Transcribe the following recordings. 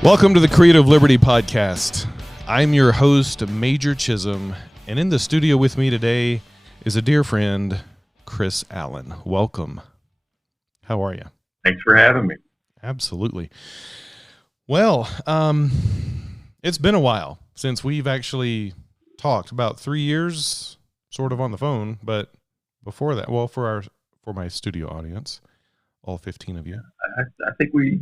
Welcome to the Creative Liberty Podcast. I'm your host, Major Chisholm, and in the studio with me today is a dear friend, Chris Allen. Welcome. How are you? Thanks for having me. Absolutely. Well, it's been a while since we've actually talked. About 3 years, sort of on the phone, but before that, well, for my studio audience, all 15 of you. I think we've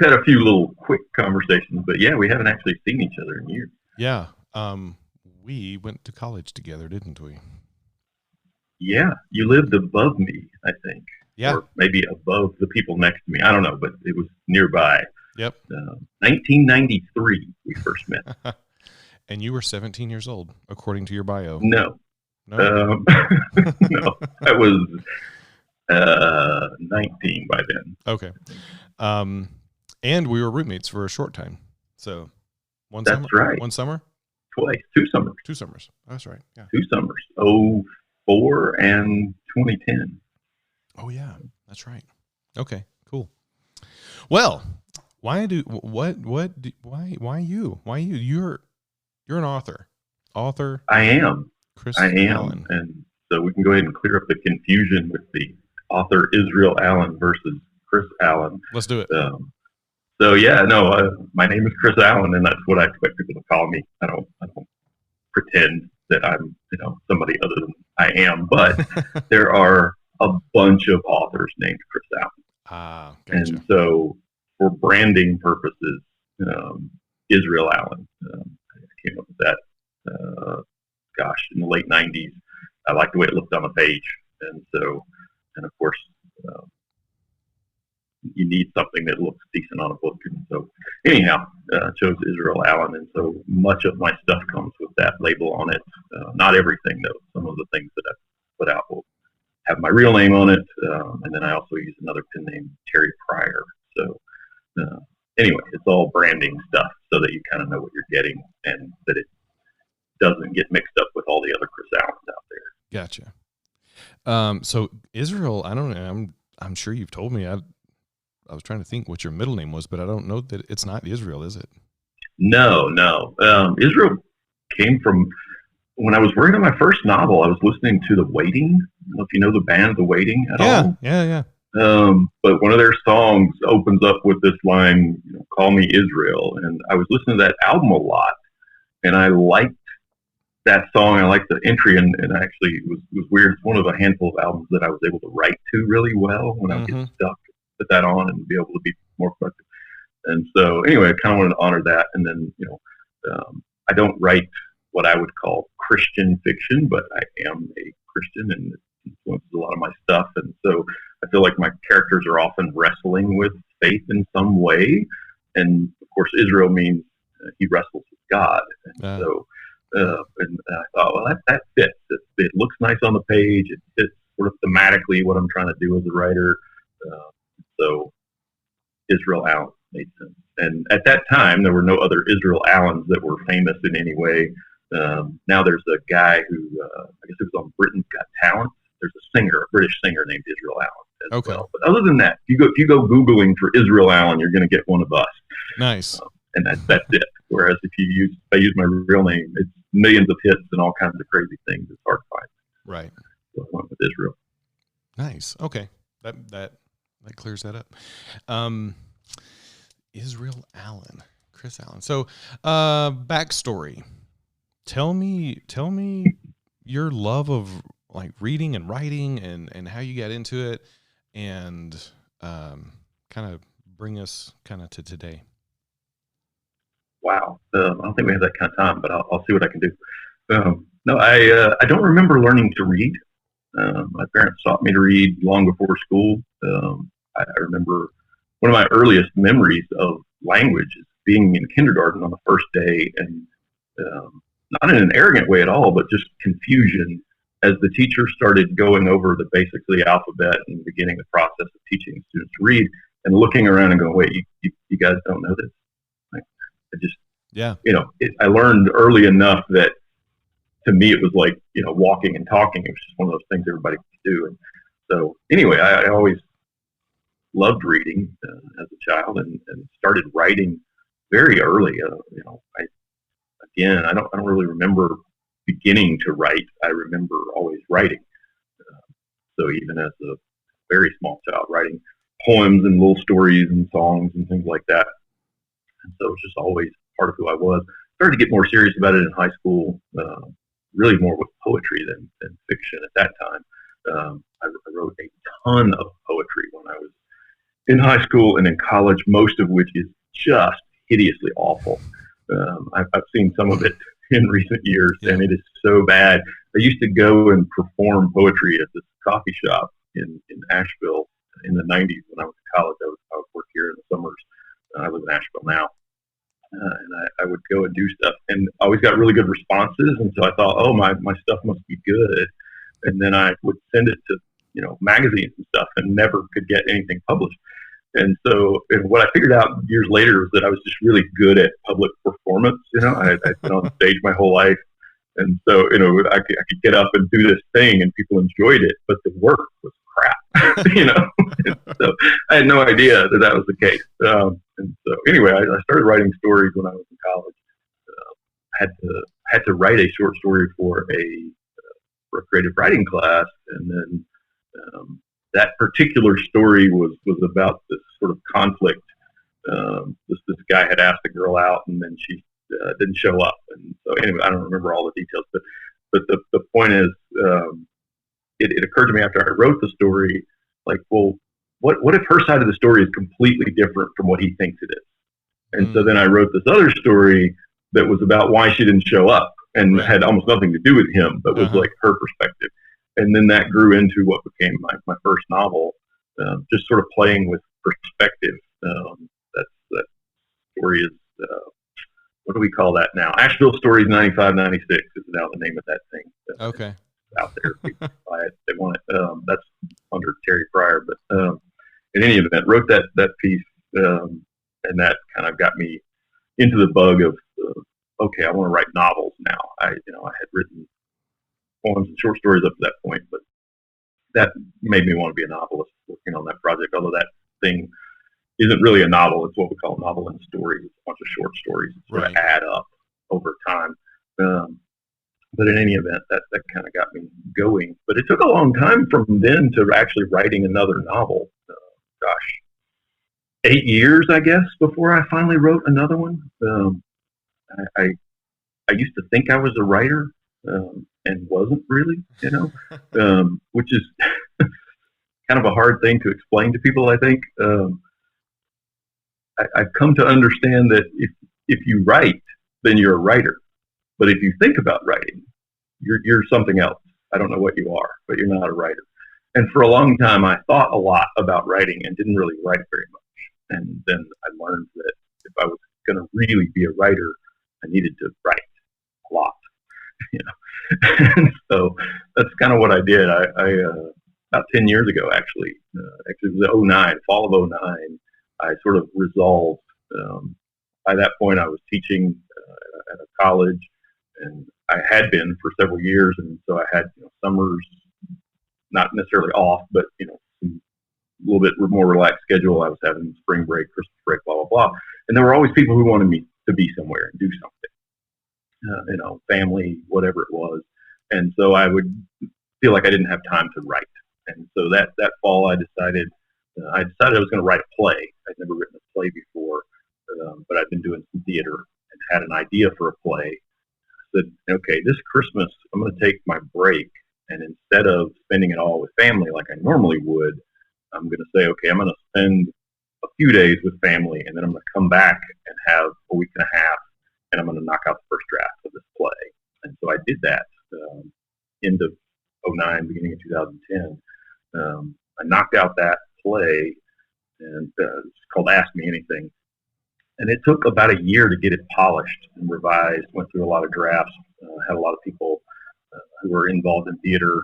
had a few little quick conversations, but yeah, we haven't actually seen each other in years. Yeah. We went to college together, didn't we? Yeah, you lived above me, I think. Yeah. Or maybe above the people next to me. I don't know, but it was nearby. Yep. 1993, we first met. And you were 17 years old, according to your bio. No. No? No, I was 19 by then. Okay. And we were roommates for a short time. So That's summer? right. One summer? Twice. 2 summers. 2 summers. That's right. Yeah. 2 summers. 04 and 2010. Oh yeah, that's right. Okay, cool. Well, why you? You're an author. I am. Chris I am. Allen. And so we can go ahead and clear up the confusion with the author Israel Allen versus Chris Allen. Let's do it. My name is Chris Allen, and that's what I expect people to call me. I don't pretend that I'm, somebody other than I am, but there are a bunch of authors named Chris Allen. Gotcha. And so for branding purposes, Israel Allen, I came up with that, in the late 90s. I liked the way it looked on the page. And of course, you need something that looks decent on a book. And so anyhow, chose Israel Allen. And so much of my stuff comes with that label on it. Not everything, though. Some of the things that I put out will have my real name on it. And then I also use another pen name, Terry Pryor. So anyway, it's all branding stuff so that you kind of know what you're getting and that it doesn't get mixed up with all the other Chris Allens out there. Gotcha. So Israel, I don't know. I'm sure you've told me. I was trying to think what your middle name was, but I don't know that it's not Israel, is it? No. Israel came from when I was working on my first novel. I was listening to The Waiting. I don't know if you know the band The Waiting at all. Yeah. But one of their songs opens up with this line, "Call me Israel," and I was listening to that album a lot, and I liked that song. I liked the entry, and actually it was weird. It's one of a handful of albums that I was able to write to really well when I would get stuck. Put that on and be able to be more productive. And so anyway, I kind of wanted to honor that. And then, I don't write what I would call Christian fiction, but I am a Christian and it influences a lot of my stuff. And so I feel like my characters are often wrestling with faith in some way. And of course, Israel means he wrestles with God. And so and I thought, well, that fits. It looks nice on the page. It fits sort of thematically what I'm trying to do as a writer. So Israel Allen made sense. And at that time, there were no other Israel Allens that were famous in any way. Now there's a guy who, I guess it was on Britain's Got Talent. There's a British singer named Israel Allen as well. But other than that, if you go Googling for Israel Allen, you're going to get one of us. Nice. And that's it. Whereas if I use my real name, it's millions of hits and all kinds of crazy things. It's hard to find. Right. So I went with Israel. Nice. Okay. That clears that up. Israel Allen, Chris Allen. So, backstory. Tell me your love of like reading and writing and how you got into it, and kind of bring us kind of to today. Wow. I don't think we have that kind of time, but I'll see what I can do. No, I don't remember learning to read. My parents taught me to read long before school. I remember one of my earliest memories of language is being in kindergarten on the first day, and not in an arrogant way at all, but just confusion as the teacher started going over the basics of the alphabet and beginning the process of teaching students to read, and looking around and going, wait, you guys don't know this? Like, I learned early enough that to me it was like, walking and talking. It was just one of those things everybody could do. And so anyway, I always loved reading as a child and started writing very early. I don't really remember beginning to write. I remember always writing. So even as a very small child, writing poems and little stories and songs and things like that. And so it's just always part of who I was. Started to get more serious about it in high school, really more with poetry than fiction at that time. I wrote a ton of poetry when I was in high school and in college, most of which is just hideously awful. I've seen some of it in recent years, and it is so bad. I used to go and perform poetry at this coffee shop in Asheville in the 90s when I was in college. I would work here in the summers. I live in Asheville now. And I would go and do stuff, and I always got really good responses. And so I thought, oh, my stuff must be good. And then I would send it to magazines and stuff, and never could get anything published. And so, and what I figured out years later was that I was just really good at public performance. I'd been on stage my whole life, and so I could get up and do this thing, and people enjoyed it, but the work was crap. So I had no idea that was the case. And so anyway, I started writing stories when I was in college. I had to write a short story for a creative writing class, and then that particular story was about this sort of conflict. This guy had asked a girl out, and then she didn't show up. And so anyway, I don't remember all the details, but the point is, it occurred to me after I wrote the story, like, well, what if her side of the story is completely different from what he thinks it is? And so then I wrote this other story that was about why she didn't show up, and had almost nothing to do with him, but was like her perspective. And then that grew into what became my first novel, just sort of playing with perspective. That story is, what do we call that now? Asheville Stories 95, 96 is now the name of that thing. Okay. Out there. People buy it. They want it. That's under Terry Pryor. But in any event, wrote that piece, and that kind of got me into the bug of, okay, I want to write novels now. I had written poems and short stories up to that point, but that made me want to be a novelist working on that project, although that thing isn't really a novel. It's what we call a novel in stories. It's a bunch of short stories that sort of add up over time. But in any event, that kind of got me going. But it took a long time from then to actually writing another novel. 8 years, I guess, before I finally wrote another one. I used to think I was a writer, and wasn't really, which is kind of a hard thing to explain to people, I think. I've come to understand that if you write, then you're a writer. But if you think about writing, you're something else. I don't know what you are, but you're not a writer. And for a long time, I thought a lot about writing and didn't really write very much. And then I learned that if I was going to really be a writer, I needed to write a lot. And so that's kind of what I did. I about 10 years ago, actually it was 2009, fall of 2009, I sort of resolved. By that point, I was teaching at a college, and I had been for several years, and so I had summers, not necessarily off, but a little bit more relaxed schedule. I was having spring break, Christmas break, blah blah blah, and there were always people who wanted me to be somewhere and do something, family, whatever it was, and so I would feel like I didn't have time to write, and so that fall I decided I was going to write a play. I'd never written a play before, but I'd been doing some theater and had an idea for a play. I said, okay, this Christmas I'm going to take my break, and instead of spending it all with family like I normally would, I'm going to say, okay, I'm going to spend a few days with family, and then I'm going to come back and have a week and a half, and I'm going to knock out the first draft of this play. And so I did that end of 2009, beginning of 2010. I knocked out that play, and it's called Ask Me Anything. And it took about a year to get it polished and revised, went through a lot of drafts, had a lot of people who were involved in theater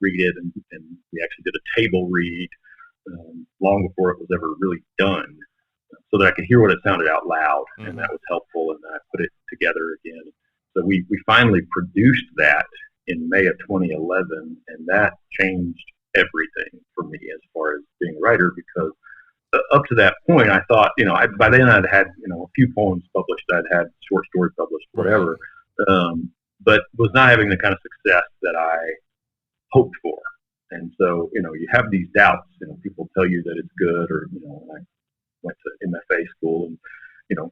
read it, and we actually did a table read long before it was ever really done, so that I could hear what it sounded out loud, and that was helpful, and then I put it together again. So we finally produced that in May of 2011, and that changed everything for me as far as being a writer, because up to that point, I thought, by then I'd had, a few poems published, I'd had short stories published, whatever, but was not having the kind of success that I hoped for. And so, you have these doubts, people tell you that it's good, or, I went to MFA school and,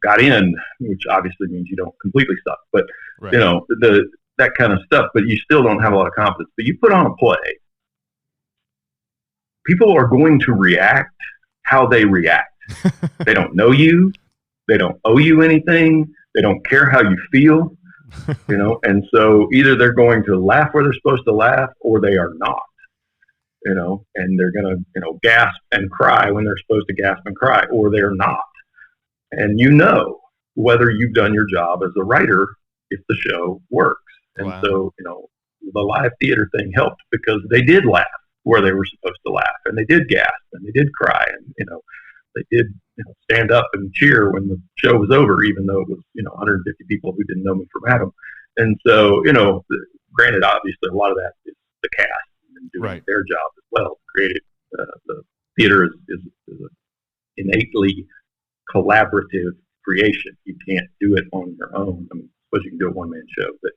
got in, which obviously means you don't completely suck, but, that kind of stuff, but you still don't have a lot of confidence. But you put on a play, people are going to react how they react. They don't know you. They don't owe you anything. They don't care how you feel, and so either they're going to laugh where they're supposed to laugh, or they are not, and they're going to, gasp and cry when they're supposed to gasp and cry, or they're not. And whether you've done your job as a writer if the show works. And Wow. So, the live theater thing helped because they did laugh where they were supposed to laugh, and they did gasp, and they did cry, and, they did, stand up and cheer when the show was over, even though it was, 150 people who didn't know me from Adam. And so, granted, obviously, a lot of that is the cast and doing their job as well. Creative, the theater is an innately collaborative creation. You can't do it on your own. I mean, I suppose you can do a one-man show, but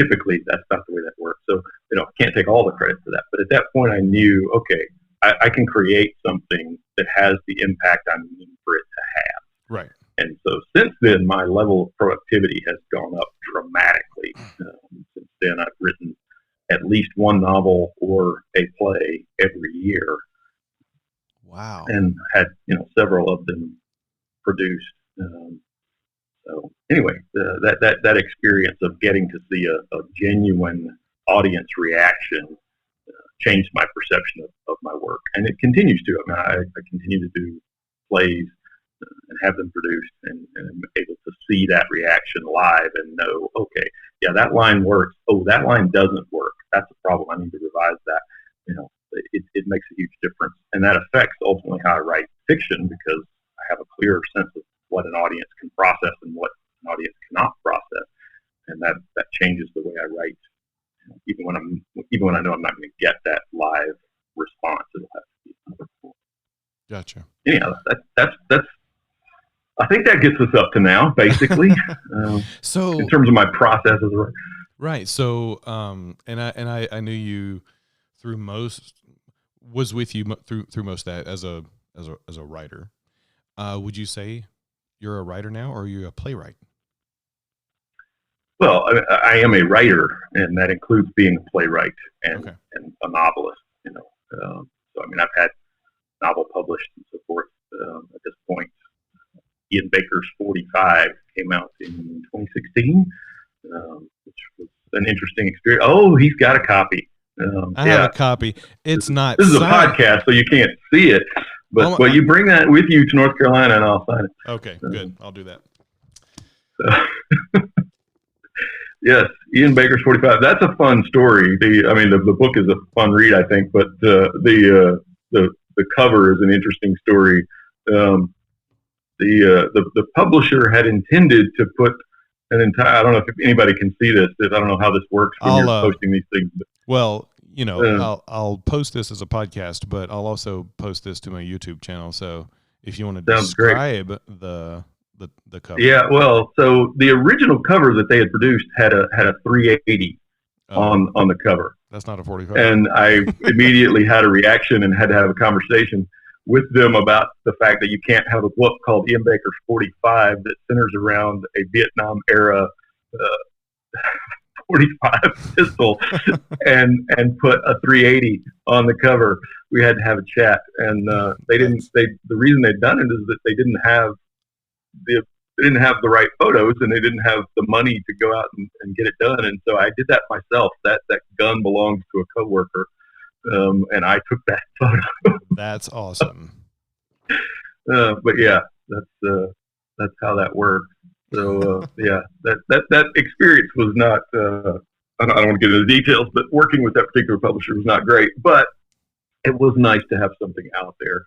typically that's not the way that works. So, I can't take all the credit for that. But at that point, I knew, okay, I can create something that has the impact I'm needing for it to have. Right. And so since then, my level of productivity has gone up dramatically. Since then, I've written at least one novel or a play every year. Wow. And had, several of them produced. So anyway, that experience of getting to see a genuine audience reaction changed my perception of my work, and it continues to. I mean, I continue to do plays and have them produced, and I'm able to see that reaction live and know, okay, yeah, that line works. Oh, that line doesn't work. That's a problem. I need to revise that. It makes a huge difference, and that affects ultimately how I write fiction, because I have a clearer sense of what an audience can process and what an audience cannot process, and that changes the way I write. Even when I know I'm not going to get that live response, it'll have to be wonderful. Gotcha. Anyhow, that's I think that gets us up to now, basically. So in terms of my process as a writer. Right. So, and I knew you was with you through most of that as a writer. Would you say you're a writer now, or are you a playwright? Well, I am a writer, and that includes being a playwright and a novelist. So I mean, I've had novel published and so forth. At this point, Ian Baker's 45 came out in 2016, which was an interesting experience. Oh, he's got a copy. I have a copy. It's not. This is a podcast, so you can't see it. But you bring that with you to North Carolina, and I'll sign it. Okay, good. I'll do that. Yes, Ian Baker's 45. That's a fun story. The book is a fun read, I think, but the cover is an interesting story. The publisher had intended to put an entire. I don't know if anybody can see this. I don't know how this works when you're posting these things. Well, I'll post this as a podcast, but I'll also post this to my YouTube channel. So if you want to describe the cover. Yeah, well, so the original cover that they had produced had a 380 on the cover. That's not a 45. And I immediately had a reaction and had to have a conversation with them about the fact that you can't have a book called Ian Baker's 45 that centers around a Vietnam era 45 pistol and put a 380 on the cover. We had to have a chat, and the reason they'd done it is that they didn't have the right photos, and they didn't have the money to go out and get it done. And so I did that myself. That gun belongs to a coworker, and I took that photo. That's awesome. But yeah, that's how that works. So yeah, that experience was not. I don't want to get into the details, but working with that particular publisher was not great. But it was nice to have something out there.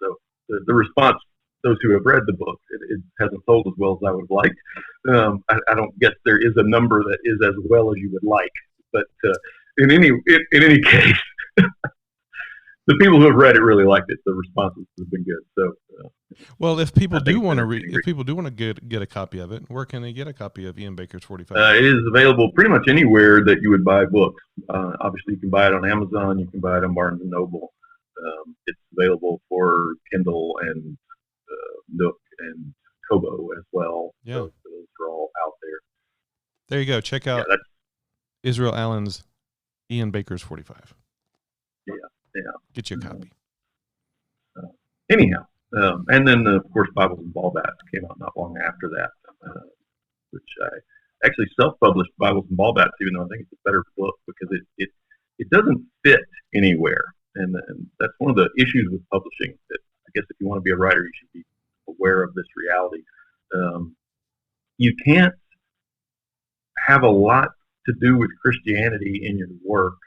So the response, those who have read the book, it hasn't sold as well as I would have liked. I don't guess there is a number that is as well as you would like. But in any case, the people who have read it really liked it. The responses have been good. So, well, if people do want to read, if people do want to get a copy of it, where can they get a copy of Ian Baker's 45? It is available pretty much anywhere that you would buy books. Obviously, you can buy it on Amazon. You can buy it on Barnes and Noble. It's available for Kindle and Nook and Kobo as well. Yeah, so those are all out there. There you go. Check out Israel Allen's Ian Baker's 45. Yeah. Get you a copy. Anyhow, and then of course Bibles and Ball Bats came out not long after that, which I actually self-published Bibles and Ball Bats, even though I think it's a better book because it doesn't fit anywhere, and that's one of the issues with publishing. That I guess if you want to be a writer, you should be aware of this reality. You can't have a lot to do with Christianity in your work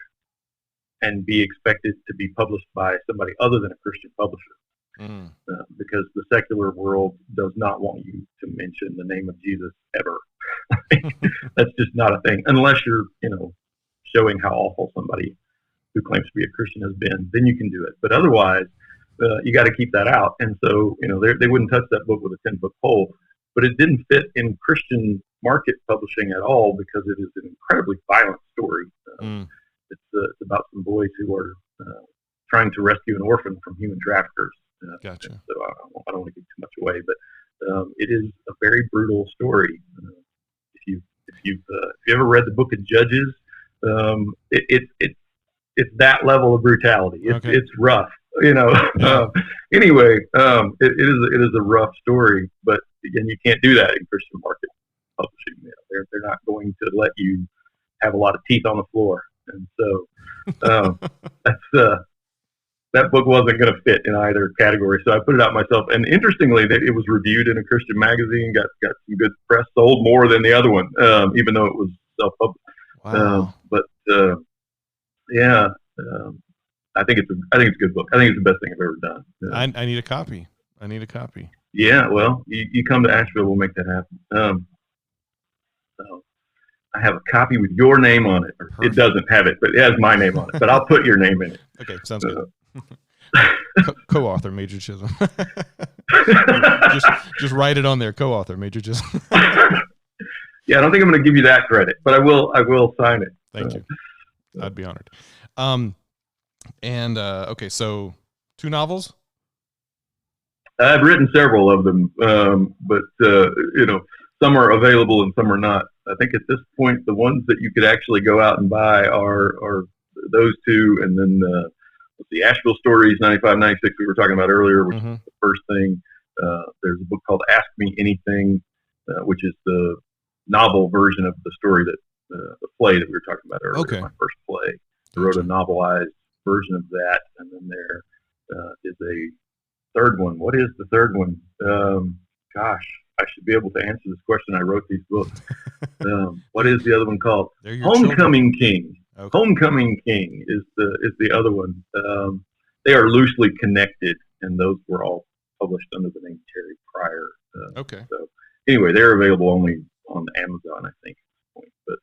and be expected to be published by somebody other than a Christian publisher, because the secular world does not want you to mention the name of Jesus ever. That's just not a thing, unless you're, showing how awful somebody who claims to be a Christian has been. Then you can do it, but otherwise, you got to keep that out. And so, they wouldn't touch that book with a 10-foot pole. But it didn't fit in Christian market publishing at all because it is an incredibly violent story. It's about some boys who are trying to rescue an orphan from human traffickers. Gotcha. So I don't want to give too much away, but it is a very brutal story. If you've ever read the Book of Judges, it's that level of brutality. It's rough, Yeah. Anyway, it is a rough story, but again, you can't do that in Christian market publishing. They're not going to let you have a lot of teeth on the floor, and so that book wasn't going to fit in either category. So I put it out myself, and interestingly, it was reviewed in a Christian magazine, got some good press, sold more than the other one, even though it was self-published. Wow. I think it's a good book. I think it's the best thing I've ever done. I need a copy. Yeah, well, you come to Asheville, we'll make that happen. So I have a copy with your name on it. Perfect. It doesn't have it, but it has my name on it. But I'll put your name in it. Okay, sounds good. Co-author, Major Chisholm. just write it on there. Co-author, Major Chisholm. Yeah, I don't think I'm going to give you that credit, but I will sign it. Thank you. I'd be honored. Okay, so 2 novels. I've written several of them, but some are available and some are not. I think at this point, the ones that you could actually go out and buy are those 2, and then the Asheville Stories 95, 96 we were talking about earlier, which is the first thing. There's a book called Ask Me Anything, which is the novel version of the story that the play that we were talking about earlier. My first play. I wrote a novelized version of that, and then there is a third one. What is the third one? Gosh, I should be able to answer this question. I wrote these books. What is the other one called? Homecoming King. Okay. Homecoming King is the other one. They are loosely connected, and those were all published under the name Terry Pryor. Okay. So anyway, they're available only on Amazon, I think, at this point. But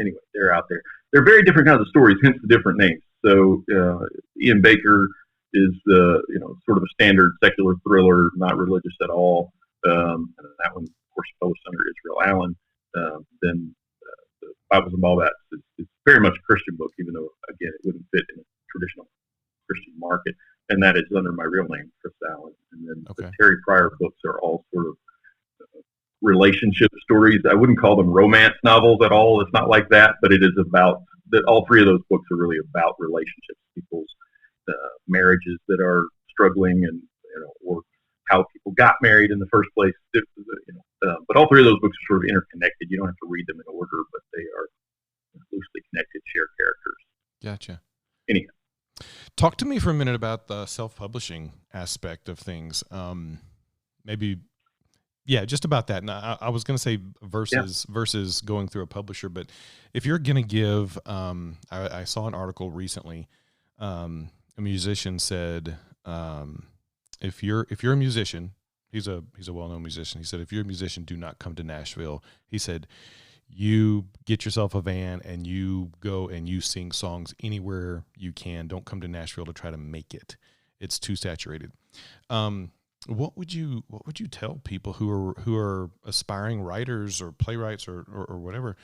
anyway, they're out there. They're very different kinds of stories, hence the different names. So Ian Baker is sort of a standard secular thriller, not religious at all. And that one, of course, published under Israel Allen. Then the Bibles and Ball Bats is very much a Christian book, even though, again, it wouldn't fit in a traditional Christian market. And that is under my real name, Chris Allen. And then the Terry Pryor books are all sort of relationship stories. I wouldn't call them romance novels at all. It's not like that, but it is about that. All 3 of those books are really about relationships, people's marriages that are struggling, and or how people got married in the first place. But all 3 of those books are sort of interconnected. You don't have to read them in order, but they are loosely connected, share characters. Gotcha. Anyhow, talk to me for a minute about the self-publishing aspect of things. Just about that. And I was going to say versus going through a publisher, but if you're going to give, I saw an article recently. A musician said, if you're a musician, he's a well-known musician. He said, if you're a musician, do not come to Nashville. He said, you get yourself a van and you go and you sing songs anywhere you can. Don't come to Nashville to try to make it. It's too saturated. What would you tell people who are aspiring writers or playwrights or whatever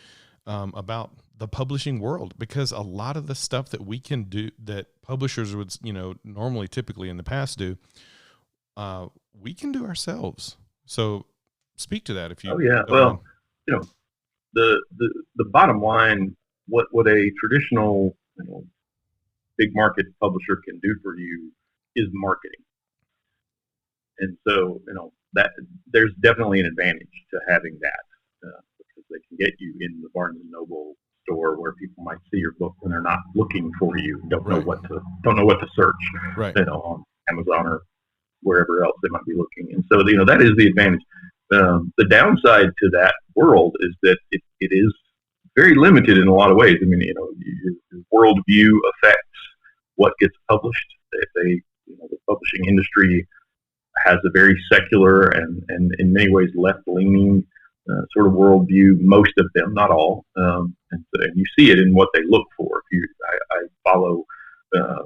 about the publishing world? Because a lot of the stuff that we can do that publishers would, normally typically in the past do, we can do ourselves. So speak to that if you. Oh yeah. Well, the bottom line, what a traditional big market publisher can do for you is marketing. And so, that there's definitely an advantage to having that because they can get you in the Barnes and Noble store where people might see your book when they're not looking for you, don't know what to search, on Amazon or wherever else they might be looking. And so, that is the advantage. The downside to that world is that it is very limited in a lot of ways. I mean, your worldview affects what gets published. The publishing industry has a very secular and in many ways left-leaning sort of worldview. Most of them, not all, and you see it in what they look for. I follow a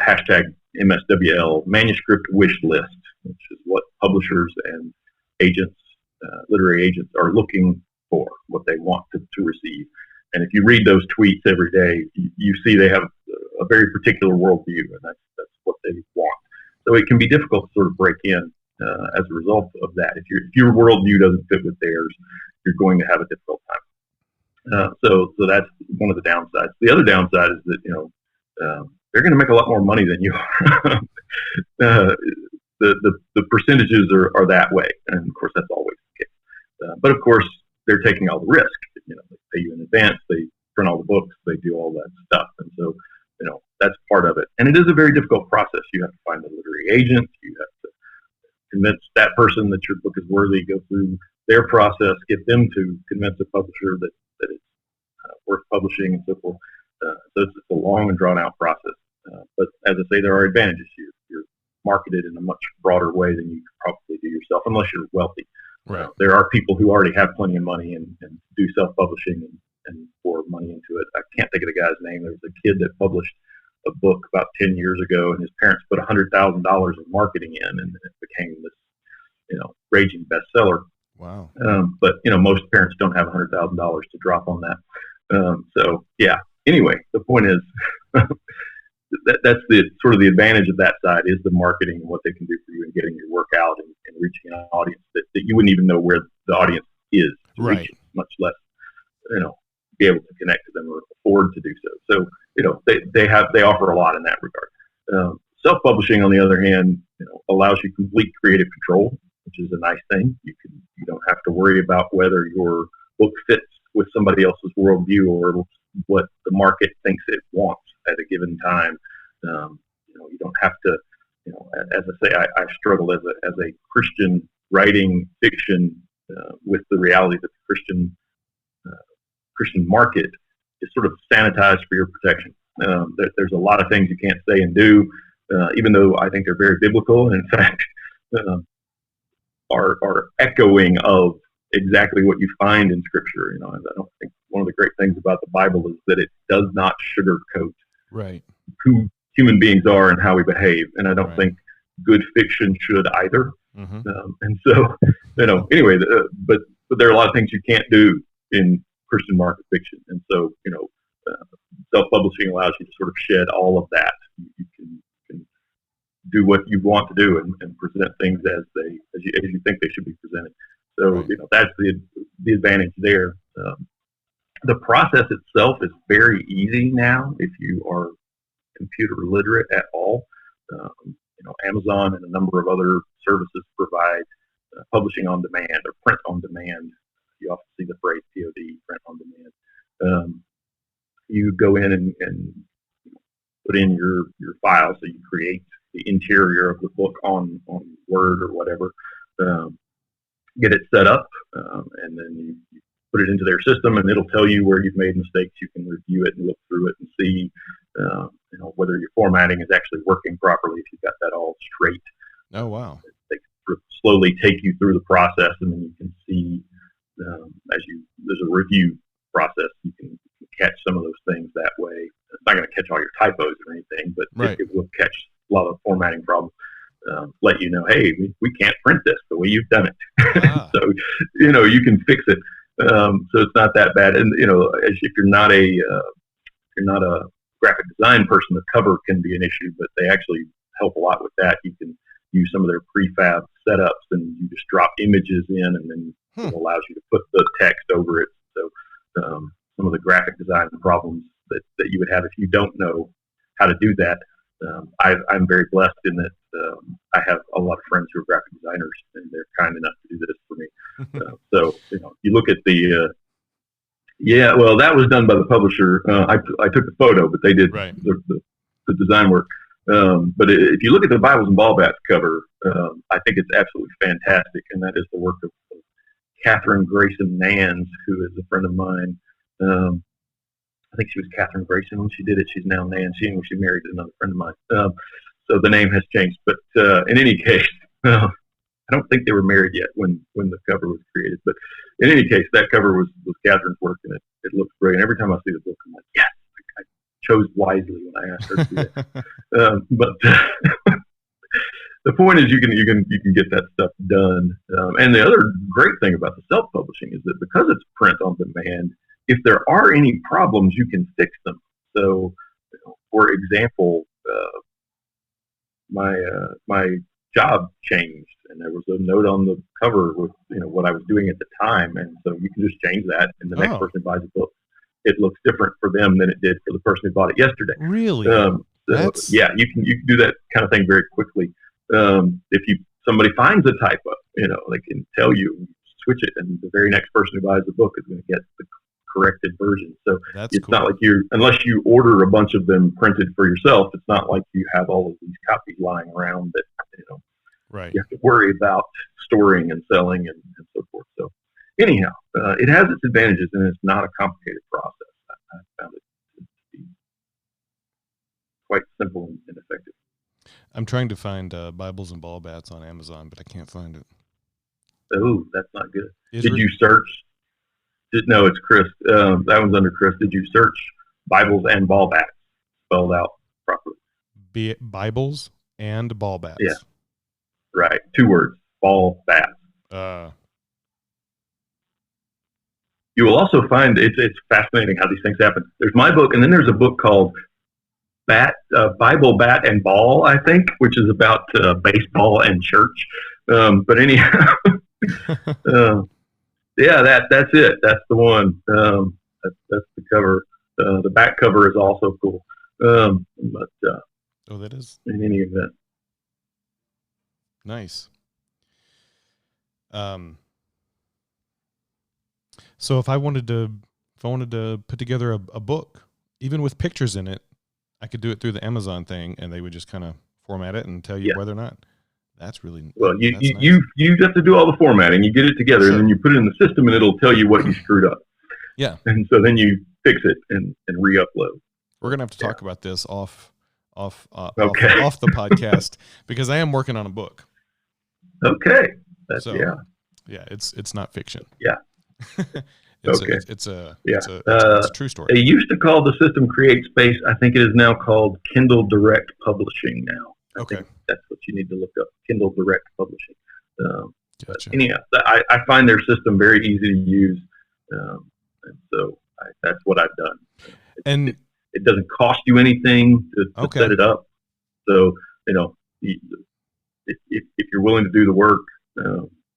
hashtag MSWL, manuscript wish list, which is what publishers and agents, literary agents, are looking for, what they want to receive. And if you read those tweets every day, you see they have a very particular worldview, and that's what they want. So it can be difficult to sort of break in as a result of that. If your worldview doesn't fit with theirs, you're going to have a difficult time. So that's one of the downsides. The other downside is that they're going to make a lot more money than you are. The percentages are that way, and of course that's always the case. But of course they're taking all the risk. They pay you in advance, they print all the books, they do all that stuff, and so that's part of it. And it is a very difficult process. You have to find a literary agent. You have to convince that person that your book is worthy. Go through their process, get them to convince a publisher that it's worth publishing, and so forth. So it's a long and drawn out process. But as I say, there are advantages. You're marketed in a much broader way than you could probably do yourself, unless you're wealthy. Right. There are people who already have plenty of money and do self-publishing and pour money into it. I can't think of the guy's name. There was a kid that published a book about 10 years ago, and his parents put $100,000 in marketing in, and it became this, raging bestseller. Wow. But most parents don't have $100,000 to drop on that. So yeah. Anyway, the point is that's the sort of the advantage of that side is the marketing and what they can do for you and getting your work out and reaching an audience that you wouldn't even know where the audience is, right? Much less, be able to connect to them or afford to do so. So, they offer a lot in that regard. Self-publishing, on the other hand, allows you complete creative control, which is a nice thing. You don't have to worry about whether your book fits with somebody else's worldview or what the market thinks it wants at a given time. You don't have to. As I say, I struggle as a Christian writing fiction with the reality that the Christian market is sort of sanitized for your protection. There's a lot of things you can't say and do, even though I think they're very biblical, and in fact are echoing of exactly what you find in Scripture. I don't think one of the great things about the Bible is that it does not sugarcoat who human beings are and how we behave, and I don't think good fiction should either. Mm-hmm. And so, anyway, but there are a lot of things you can't do in Christian market fiction, and so self-publishing allows you to sort of shed all of that. You can do what you want to do and present things as you think they should be presented. So that's the advantage there. The process itself is very easy now if you are computer literate at all. Amazon and a number of other services provide publishing on demand or print on demand. You often see the phrase POD, print on demand. You go in and put in your file, so you create the interior of the book on Word or whatever, get it set up, and then you put it into their system, and it'll tell you where you've made mistakes. You can review it and look through it and see whether your formatting is actually working properly, if you've got that all straight. Oh, wow. They slowly take you through the process, and then you can see there's a review process. You can catch some of those things that way. It's not going to catch all your typos or anything, but it will catch a lot of formatting problems. Let you know, hey, we can't print this the way you've done it. So, you can fix it. So it's not that bad. And, if you're not a graphic design person, the cover can be an issue, but they actually help a lot with that. You can use some of their prefab setups, and you just drop images in, and then it allows you to put the text over it. So some of the graphic design problems that you would have if you don't know how to do that, I'm very blessed in that I have a lot of friends who are graphic designers, and they're kind enough to do this for me. So you look at the well, that was done by the publisher. I took the photo, but they did the design work. But if you look at the Bibles and Ball Bats cover, I think it's absolutely fantastic, and that is the work of Catherine Grayson Nans, who is a friend of mine. I think she was Catherine Grayson when she did it. She's now Nan. She married another friend of mine. So the name has changed. But in any case, I don't think they were married yet when the cover was created. But in any case, that cover was Catherine's work, and it looks great. And every time I see the book, I'm like, yes, I chose wisely when I asked her to do that. But the point is, you can get that stuff done. And the other great thing about the self-publishing is that because it's print on demand, if there are any problems, you can fix them. So, for example, my job changed, and there was a note on the cover with what I was doing at the time, and so you can just change that, and the next person who buys a book, it looks different for them than it did for the person who bought it yesterday. Really? Yeah, you can do that kind of thing very quickly. If somebody finds a typo, they can tell you, switch it, and the very next person who buys the book is going to get the corrected version. So it's not like unless you order a bunch of them printed for yourself, it's not like you have all of these copies lying around that you have to worry about storing and selling and so forth. So anyhow, it has its advantages, and it's not a complicated process. I found it to be quite simple and effective. I'm trying to find Bibles and Ball Bats on Amazon, but I can't find it. Oh, that's not good. Did you search? No, it's Chris. That one's under Chris. Did you search Bibles and Ball Bats spelled out properly? Bibles and Ball Bats. Yeah. Right. 2 words. Ball Bats. You will also find it's fascinating how these things happen. There's my book, and then there's a book called Bible, Bat, and Ball, I think, which is about baseball and church. But anyhow, yeah, that's it. That's the one. That's the cover. The back cover is also cool. But that is in any event. Nice. So if I wanted to put together a book, even with pictures in it, I could do it through the Amazon thing, and they would just kind of format it and tell you whether or not. That's really well. You have to do all the formatting. You get it together, and then you put it in the system, and it'll tell you what you screwed up. Yeah. And so then you fix it and re-upload. We're gonna have to talk about this off the podcast because I am working on a book. Okay. It's not fiction. Yeah. It's a true story. They used to call the system Create Space. I think it is now called Kindle Direct Publishing now. I think that's what you need to look up, Kindle Direct Publishing. Gotcha. Anyhow, I find their system very easy to use, and so that's what I've done. And it doesn't cost you anything to set it up. So, if you're willing to do the work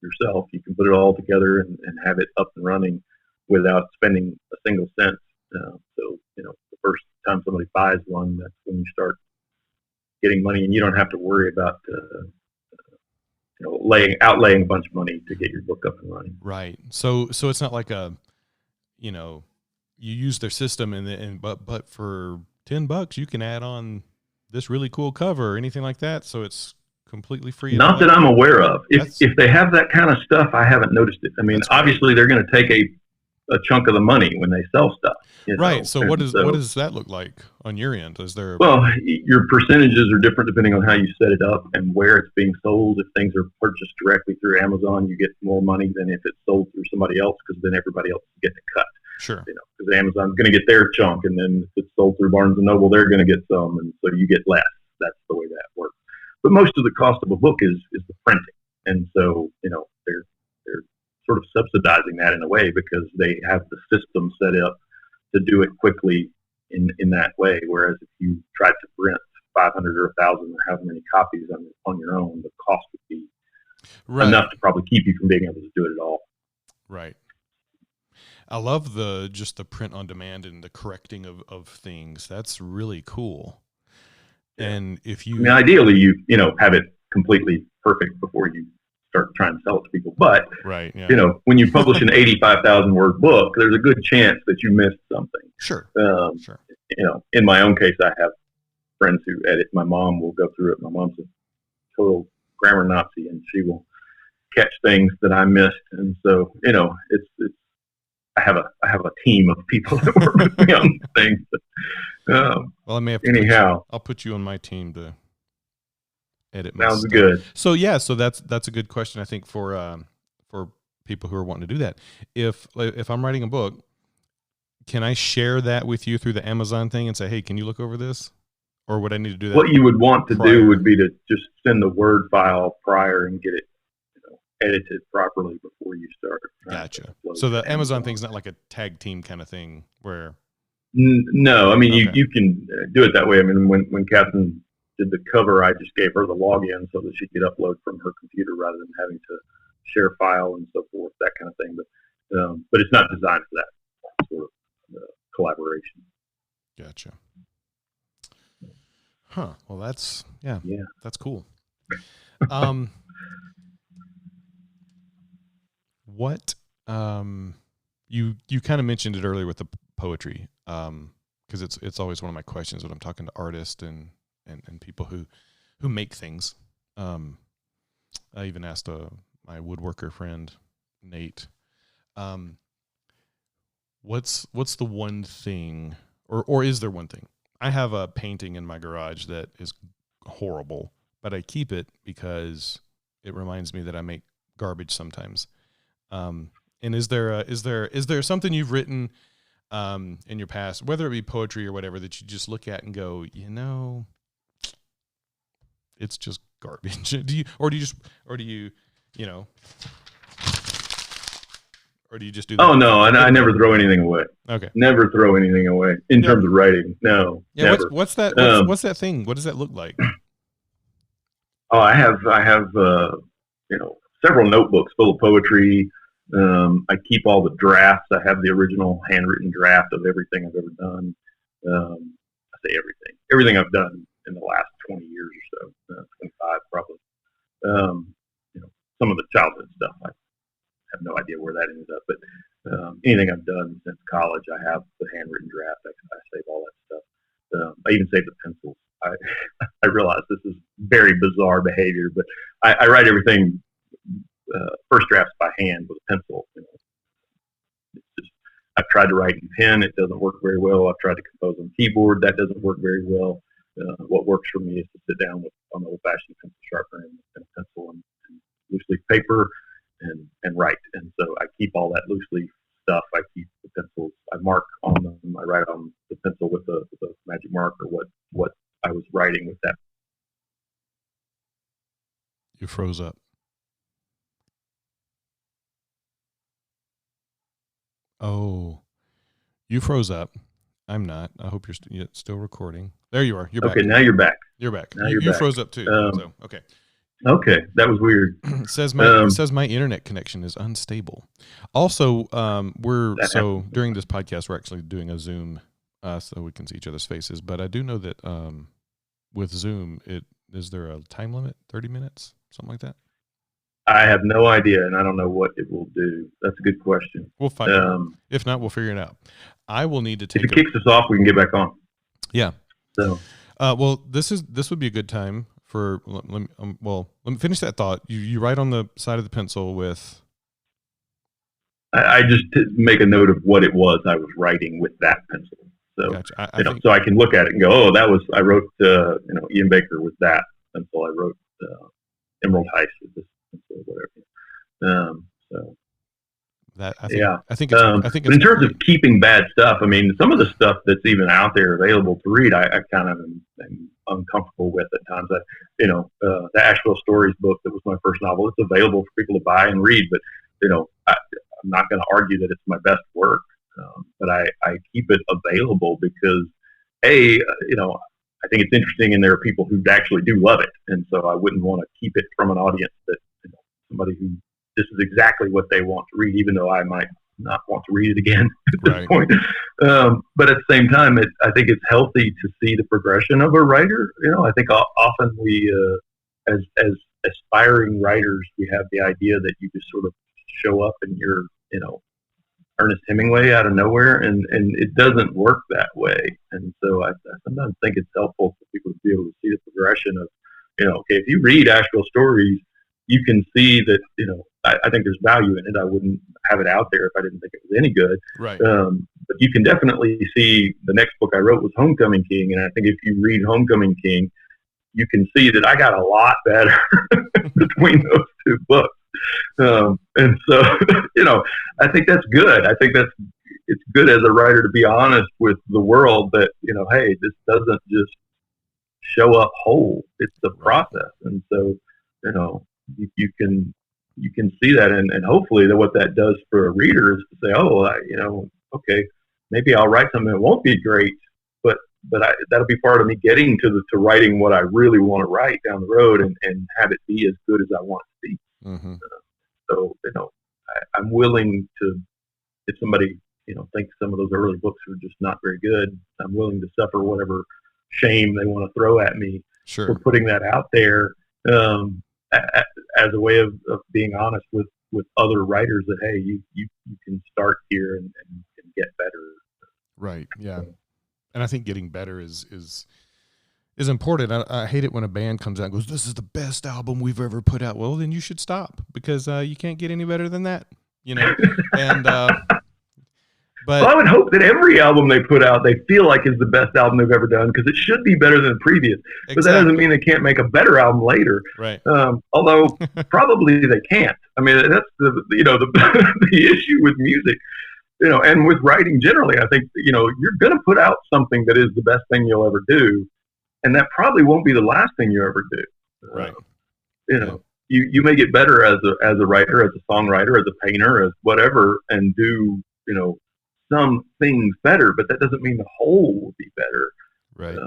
yourself, you can put it all together and have it up and running without spending a single cent. So, the first time somebody buys one, that's when you start getting money, and you don't have to worry about outlaying a bunch of money to get your book up and running. Right. So it's not like you use their system but for $10 you can add on this really cool cover or anything like that. So it's completely free. Not that I'm aware of. If they have that kind of stuff, I haven't noticed it. I mean, obviously they're going to take a chunk of the money when they sell stuff. Right. So what does that look like on your end? Is there? Well, your percentages are different depending on how you set it up and where it's being sold. If things are purchased directly through Amazon, you get more money than if it's sold through somebody else, because then everybody else is getting a cut. Sure. Because Amazon's going to get their chunk, and then if it's sold through Barnes and Noble, they're going to get some, and so you get less. That's the way that works. But most of the cost of a book is the printing, and so they're sort of subsidizing that in a way, because they have the system set up to do it quickly in that way. Whereas if you tried to print 500 or 1,000 or however many copies on your own, the cost would be enough to probably keep you from being able to do it at all. Right. I love just the print on demand and the correcting of things. That's really cool. Yeah. And if you, ideally you have it completely perfect before you start trying to sell it to people. But right, yeah. When you publish an 85,000 word book, there's a good chance that you missed something. Sure. Sure. In my own case, I have friends who edit. My mom will go through it. My mom's a total grammar Nazi, and she will catch things that I missed. And so, it's I have a team of people that work with me on things. Well, I may have to I'll put you on my team to edit my Sounds stuff. Good. So yeah, so that's a good question, I think, for people who are wanting to do that. If I'm writing a book, can I share that with you through the Amazon thing and say, hey, can you look over this? Or would I need to do that? What you would want to do would be to just send the Word file prior and get it edited properly before you start. Gotcha. So the Amazon thing's not like a tag team kind of thing where... No, I mean, you can do it that way. I mean, when Catherine did the cover, I just gave her the login so that she could upload from her computer rather than having to share file and so forth, that kind of thing. But it's not designed for that sort of collaboration. Gotcha. Huh. Well, that's that's cool. What you kind of mentioned it earlier with the poetry, because it's always one of my questions when I'm talking to artists and people who make things. I even asked my woodworker friend Nate, what's the one thing, or is there one thing? I have a painting in my garage that is horrible, but I keep it because it reminds me that I make garbage sometimes. And is there something you've written in your past, whether it be poetry or whatever, that you just look at and go, it's just garbage? do you just do that? Oh no, I never throw anything away. Okay. Never throw anything away in terms of writing. No. Yeah. Never. What's that? What's that thing? What does that look like? Oh, I have several notebooks full of poetry. I keep all the drafts. I have the original handwritten draft of everything I've ever done. I say everything I've done in the last 20 years or so, 25 probably. Some of the childhood stuff, I have no idea where that ended up, but anything I've done since college, I have the handwritten draft. I save all that stuff. I even save the pencils. I realize this is very bizarre behavior, but I write everything first drafts by hand with a pencil. It's just, I've tried to write in pen. It doesn't work very well. I've tried to compose on keyboard. That doesn't work very well. What works for me is to sit down on an old-fashioned pencil sharpener and a pencil and loose leaf paper and write. And so I keep all that loose leaf stuff. I keep the pencils. I mark on them. I write on the pencil with the magic marker what I was writing with that. You froze up. Oh, you froze up. I'm not. I hope you're still recording. There you are. You're back. Okay, now you're back. You're back. Now you back. Froze up too. So okay. Okay, that was weird. It says my internet connection is unstable. Also, during this podcast we're actually doing a Zoom, so we can see each other's faces. But I do know that with Zoom, is there a time limit? 30 minutes, something like that. I have no idea, and I don't know what it will do. That's a good question. We'll find out. If not, we'll figure it out. I will need to take. If it kicks us off, we can get back on. Yeah. So, well, this would be a good time for. Let me finish that thought. You write on the side of the pencil with. I just make a note of what it was I was writing with that pencil. So, Gotcha. I think, so I can look at it and go, oh, I wrote, Ian Baker with that pencil. I wrote Emerald Heist with this pencil, whatever. So that yeah, I think it's but in terms of keeping bad stuff, I mean, some of the stuff that's even out there available to read, I kind of am uncomfortable with at times. The Asheville Stories book that was my first novel, it's available for people to buy and read, but I'm not going to argue that it's my best work, but I keep it available because I think it's interesting, and there are people who actually do love it, and so I wouldn't want to keep it from an audience that somebody who this is exactly what they want to read, even though I might not want to read it again at this point. But at the same time, I think it's healthy to see the progression of a writer. I think often we, as aspiring writers, we have the idea that you just sort of show up and you're, Ernest Hemingway out of nowhere, and it doesn't work that way. And so I sometimes think it's helpful for people to be able to see the progression of, okay, if you read Asheville Stories, you can see that, I think there's value in it. I wouldn't have it out there if I didn't think it was any good. Right. But you can definitely see the next book I wrote was Homecoming King. And I think if you read Homecoming King, you can see that I got a lot better between those two books. And so, I think that's good. I think it's good as a writer to be honest with the world that, hey, this doesn't just show up whole. It's the process. And so, you can see that, and hopefully that what that does for a reader is to say, oh, okay, maybe I'll write something that won't be great, but that'll be part of me getting to writing what I really want to write down the road, and have it be as good as I want it to be. Mm-hmm. So I'm willing to, if somebody thinks some of those early books are just not very good, I'm willing to suffer whatever shame they want to throw at me for putting that out there. As a way of being honest with other writers that, hey, you can start here and get better. Right. Yeah. And I think getting better is important. I hate it when a band comes out and goes, this is the best album we've ever put out. Well, then you should stop, because you can't get any better than that, and but well, I would hope that every album they put out, they feel like is the best album they've ever done, because it should be better than the previous. Exactly. But that doesn't mean they can't make a better album later. Right. Although probably they can't. I mean, that's the issue with music, and with writing generally. I think, you're going to put out something that is the best thing you'll ever do, and that probably won't be the last thing you ever do. Right. You may get better as a writer, as a songwriter, as a painter, as whatever, and do, some things better, but that doesn't mean the whole will be better. Right.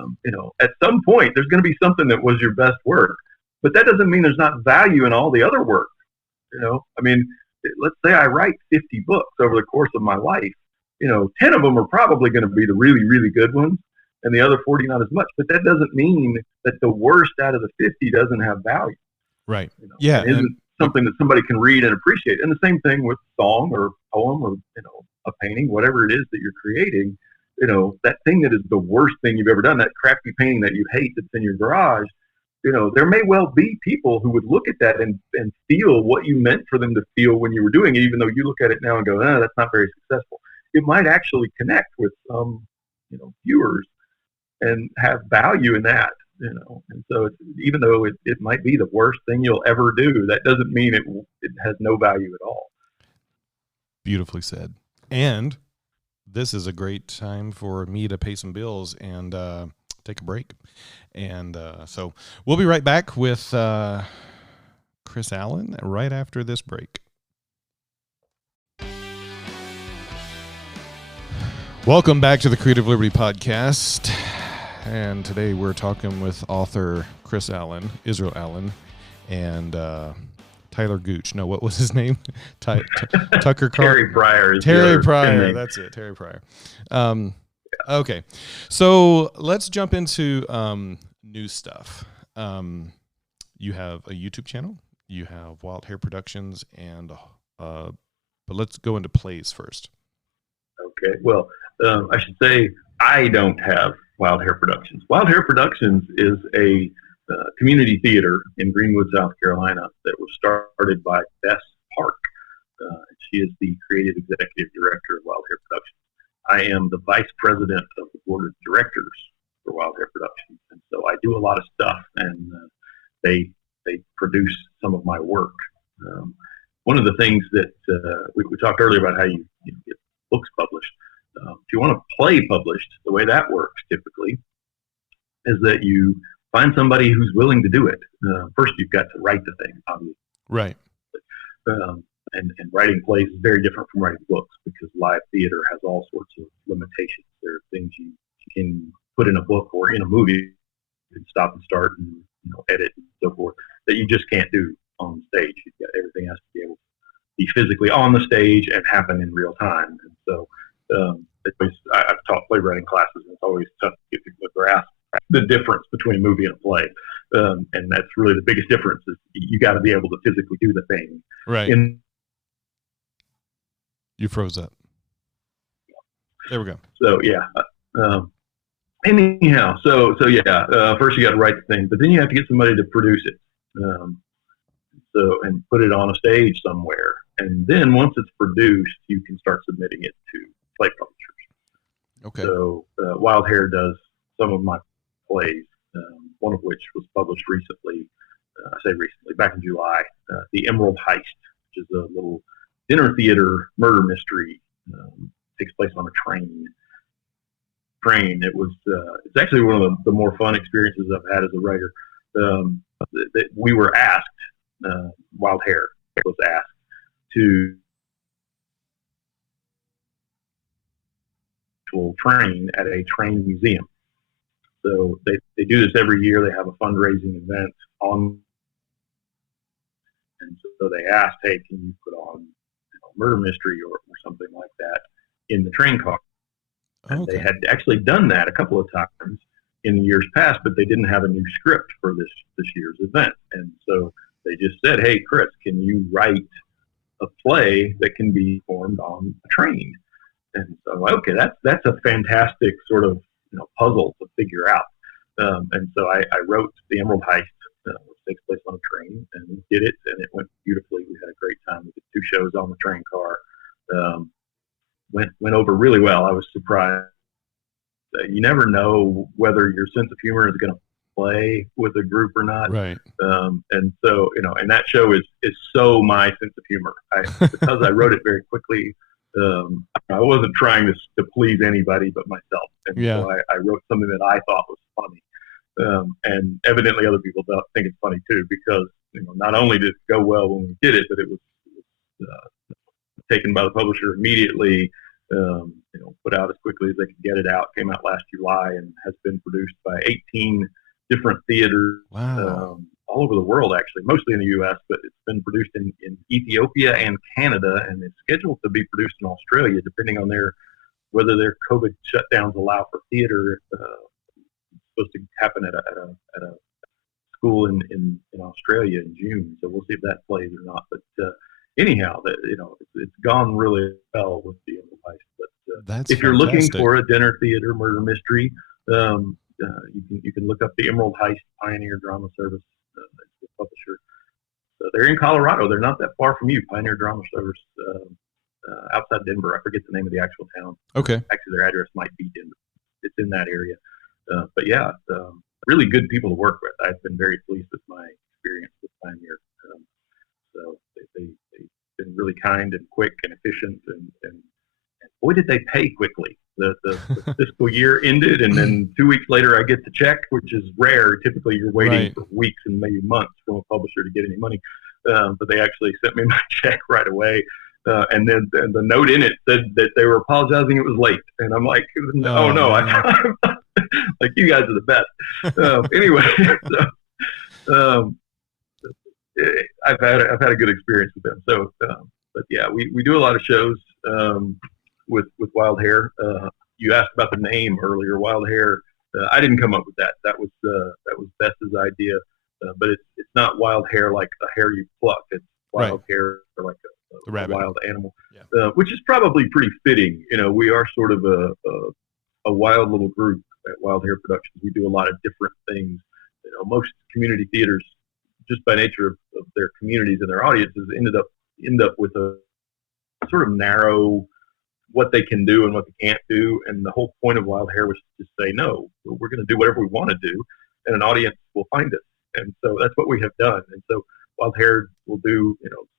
At some point there's going to be something that was your best work, but that doesn't mean there's not value in all the other work. I mean, let's say I write 50 books over the course of my life. 10 of them are probably going to be the really, really good ones, and the other 40 not as much. But that doesn't mean that the worst out of the 50 doesn't have value. Right. Yeah. It isn't something that somebody can read and appreciate. And the same thing with song or poem or a painting, whatever it is that you're creating. That thing that is the worst thing you've ever done, that crappy painting that you hate that's in your garage. There may well be people who would look at that and feel what you meant for them to feel when you were doing it, even though you look at it now and go, that's not very successful. It might actually connect with some, viewers and have value in that, And so even though it might be the worst thing you'll ever do, that doesn't mean it has no value at all. Beautifully said. And this is a great time for me to pay some bills and take a break. And so we'll be right back with Chris Allen right after this break. Welcome back to the Creative Liberty Podcast. And today we're talking with author Chris Allen, Israel Allen, and Tyler Gooch. No, what was his name? Tucker Terry Pryor. Terry Pryor. That's it. Terry Pryor. Okay. So let's jump into new stuff. You have a YouTube channel. You have Wild Hair Productions, and but let's go into plays first. Okay. Well, I should say I don't have Wild Hair Productions. Wild Hair Productions is a community theater in Greenwood, South Carolina, that was started by Bess Park. She is the creative executive director of Wild Hair Productions. I am the vice president of the board of directors for Wild Hair Productions, and so I do a lot of stuff, and they produce some of my work. One of the things that we talked earlier about how you get books published. If you want a play published, the way that works typically is that you find somebody who's willing to do it. First, you've got to write the thing, obviously. Right. And writing plays is very different from writing books because live theater has all sorts of limitations. There are things you can put in a book or in a movie, you can stop and start and edit and so forth, that you just can't do on stage. Everything has to be able to be physically on the stage and happen in real time. And so I've taught playwriting classes, and it's always tough to get people to grasp the difference between a movie and a play. And that's really the biggest difference is you got to be able to physically do the thing. Right. You froze up. There we go. So, yeah. Anyhow, so first you got to write the thing, but then you have to get somebody to produce it. And put it on a stage somewhere. And then once it's produced, you can start submitting it to play publishers. Okay. So Wild Hair does some of my plays, one of which was published recently. I say recently, back in July. The Emerald Heist, which is a little dinner theater murder mystery. Takes place on a train. It was it's actually one of the more fun experiences I've had as a writer. We were asked, Wild Hair was asked to train at a train museum. So they do this every year. They have a fundraising event on, and so they asked, hey, can you put on murder mystery or something like that in the train car? And they had actually done that a couple of times in years past, but they didn't have a new script for this year's event. And so they just said, hey, Chris, can you write a play that can be performed on a train? And so, okay, that's a fantastic sort of puzzle to figure out. And so I wrote The Emerald Heist, which takes place on a train, and we did it, and it went beautifully. We had a great time. We did 2 shows on the train car. Went over really well. I was surprised. You never know whether your sense of humor is going to play with a group or not. Right. And so, and that show is so my sense of humor. Because I wrote it very quickly, I wasn't trying to please anybody but myself. And so I wrote something that I thought was funny. And evidently other people think it's funny too, because, not only did it go well when we did it, but it was taken by the publisher immediately, put out as quickly as they could get it out. Came out last July and has been produced by 18 different theaters. Wow. All over the world, actually, mostly in the U.S., but it's been produced in Ethiopia and Canada, and it's scheduled to be produced in Australia, depending on whether their COVID shutdowns allow for theater. It's supposed to happen at a school in Australia in June, so we'll see if that plays or not. But anyhow, it's gone really well with the Emerald Heist. But if you're looking for a dinner theater murder mystery, you can look up the Emerald Heist Pioneer Drama Service. It's the publisher. So they're in Colorado. They're not that far from you. Pioneer Drama Service, outside Denver. I forget the name of the actual town. Okay. Actually, their address might be Denver. It's in that area. But yeah, really good people to work with. I've been very pleased with my experience with Pioneer. So they've been really kind and quick and efficient, and boy, did they pay quickly. The fiscal year ended, and then 2 weeks later I get the check, which is rare. Typically you're waiting for weeks and maybe months from a publisher to get any money. But they actually sent me my check right away. And then the note in it said that they were apologizing it was late. And I'm like, oh no, like, you guys are the best. Anyway, so, I've had a good experience with them. So, but yeah, we do a lot of shows with Wild Hair. You asked about the name earlier, Wild Hair. I didn't come up with that. That was Beth's idea. But it's not wild hair like a hair you pluck. It's wild hair like a wild animal, which is probably pretty fitting. We are sort of a wild little group at Wild Hair Productions. We do a lot of different things. Most community theaters, just by nature of their communities and their audiences, end up with a sort of narrow what they can do and what they can't do. And the whole point of Wild Hair was to say, no, we're going to do whatever we want to do, and an audience will find us. And so that's what we have done. And so Wild Hair will do,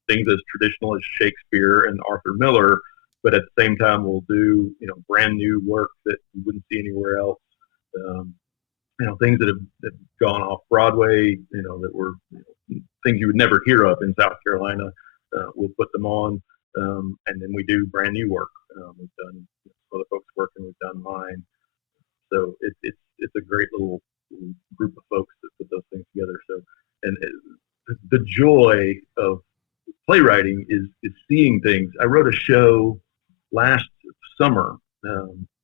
things as traditional as Shakespeare and Arthur Miller, but at the same time we'll do, brand new work that you wouldn't see anywhere else. Things that have gone off Broadway, that were things you would never hear of in South Carolina. We'll put them on, and then we do brand new work. We've done other folks' work, and we've done mine. So it's a great little group of folks that put those things together. So, and the joy of playwriting is seeing things. I wrote a show last summer.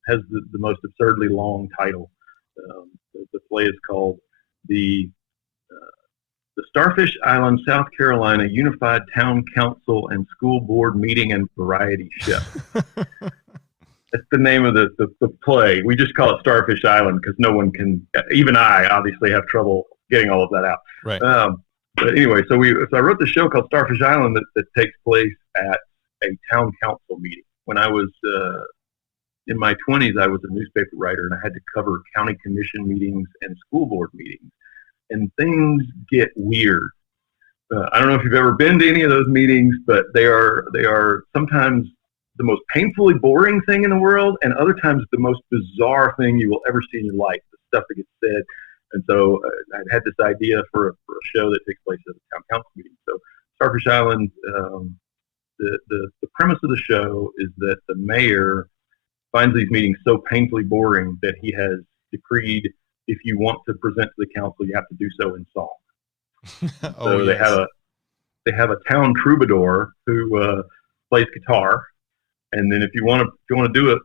Has the most absurdly long title. The play is called the Starfish Island, South Carolina Unified Town Council and School Board Meeting and Variety Show. That's the name of the play. We just call it Starfish Island because no one can, even I obviously have trouble getting all of that out. Right. But anyway, so I wrote the show called Starfish Island that takes place at a town council meeting. When I was in my 20s, I was a newspaper writer, and I had to cover county commission meetings and school board meetings. And things get weird. I don't know if you've ever been to any of those meetings, but they are sometimes the most painfully boring thing in the world, and other times the most bizarre thing you will ever see in your life, the stuff that gets said. And so I had this idea for a show that takes place at a town council meeting. So Starfish Island, the premise of the show is that the mayor finds these meetings so painfully boring that he has decreed, if you want to present to the council, you have to do so in song. Oh, so yes. they have a town troubadour who plays guitar, and then if you want to do it,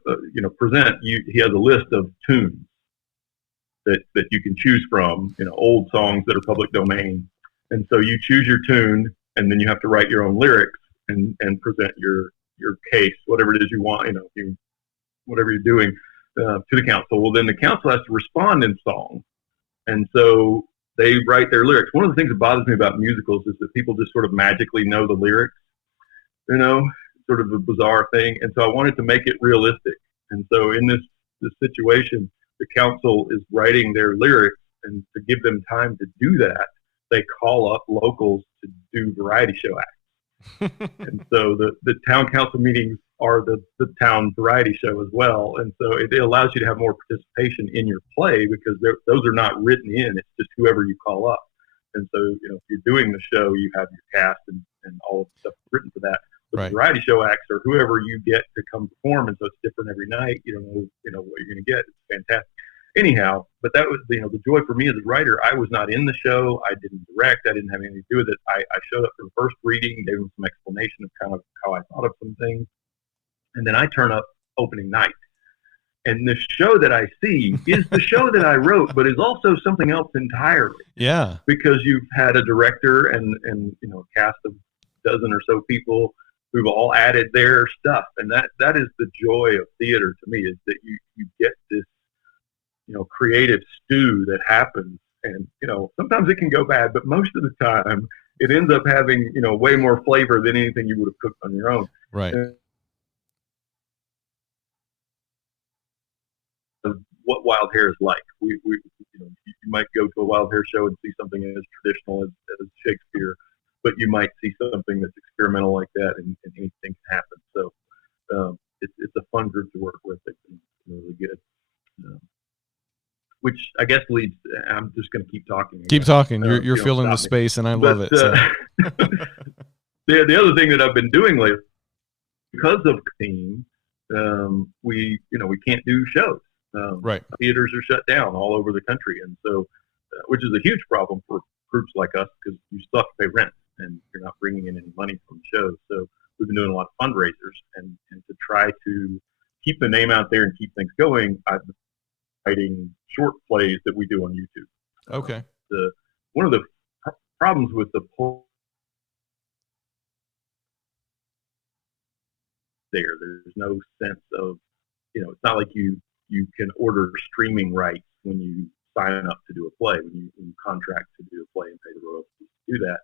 present, he has a list of tunes that you can choose from, old songs that are public domain, and so you choose your tune, and then you have to write your own lyrics and present your case, whatever it is you want, whatever you're doing. To the council. Well, then the council has to respond in song. And so they write their lyrics. One of the things that bothers me about musicals is that people just sort of magically know the lyrics, sort of a bizarre thing. And so I wanted to make it realistic. And so in this situation, the council is writing their lyrics, and to give them time to do that, they call up locals to do variety show acts. And so the town council meetings are the town variety show as well. And so it allows you to have more participation in your play because those are not written in. It's just whoever you call up. And so, if you're doing the show, you have your cast and all of the stuff written for that. But right. The variety show acts are whoever you get to come perform. And so it's different every night. You don't know what you're going to get. It's fantastic. Anyhow, but that was, the joy for me as a writer. I was not in the show. I didn't direct. I didn't have anything to do with it. I showed up for the first reading, gave them some explanation of kind of how I thought of some things. And then I turn up opening night. And the show that I see is the show that I wrote, but is also something else entirely. Yeah. Because you've had a director and a cast of a dozen or so people who've all added their stuff. And that is the joy of theater to me, is that you get this, creative stew that happens. And, sometimes it can go bad, but most of the time it ends up having, way more flavor than anything you would have cooked on your own. Right. And what Wild Hair is like. You might go to a Wild Hair show and see something as traditional as Shakespeare, but you might see something that's experimental like that, and anything can happen. So it's a fun group to work with. It's really good. Which I guess leads. I'm just going to keep talking. Keep talking. You're filling the space, and I love it. So. The other thing that I've been doing lately, because of theme, we can't do shows. Right. Theaters are shut down all over the country, and so which is a huge problem for groups like us because you still have to pay rent and you're not bringing in any money from the shows. So we've been doing a lot of fundraisers, and to try to keep the name out there and keep things going, I've been writing short plays that we do on YouTube. Okay. One of the problems with the there's no sense of, it's not like you can order streaming rights when you sign up to do a play, when you contract to do a play and pay the royalties to do that.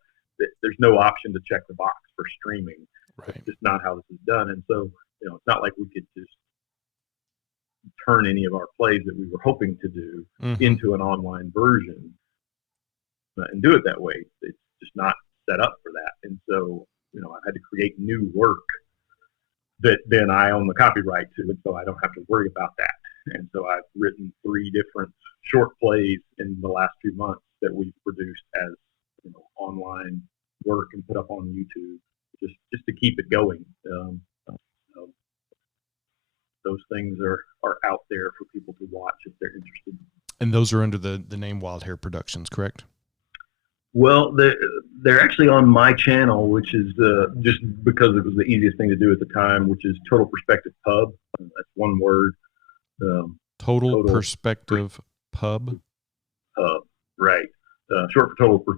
There's no option to check the box for streaming. That's Right. just not how this is done. And so, it's not like we could just turn any of our plays that we were hoping to do Mm-hmm. into an online version and do it that way. It's just not set up for that. And so, I had to create new work that then I own the copyright to, and so I don't have to worry about that. And so I've written 3 different short plays in the last few months that we've produced as online work and put up on YouTube, just to keep it going. So those things are out there for people to watch if they're interested. And those are under the name Wild Hair Productions, correct? Well, they're actually on my channel, which is just because it was the easiest thing to do at the time, which is Total Perspective Pub. That's one word. Total Perspective Pub. Right. Short for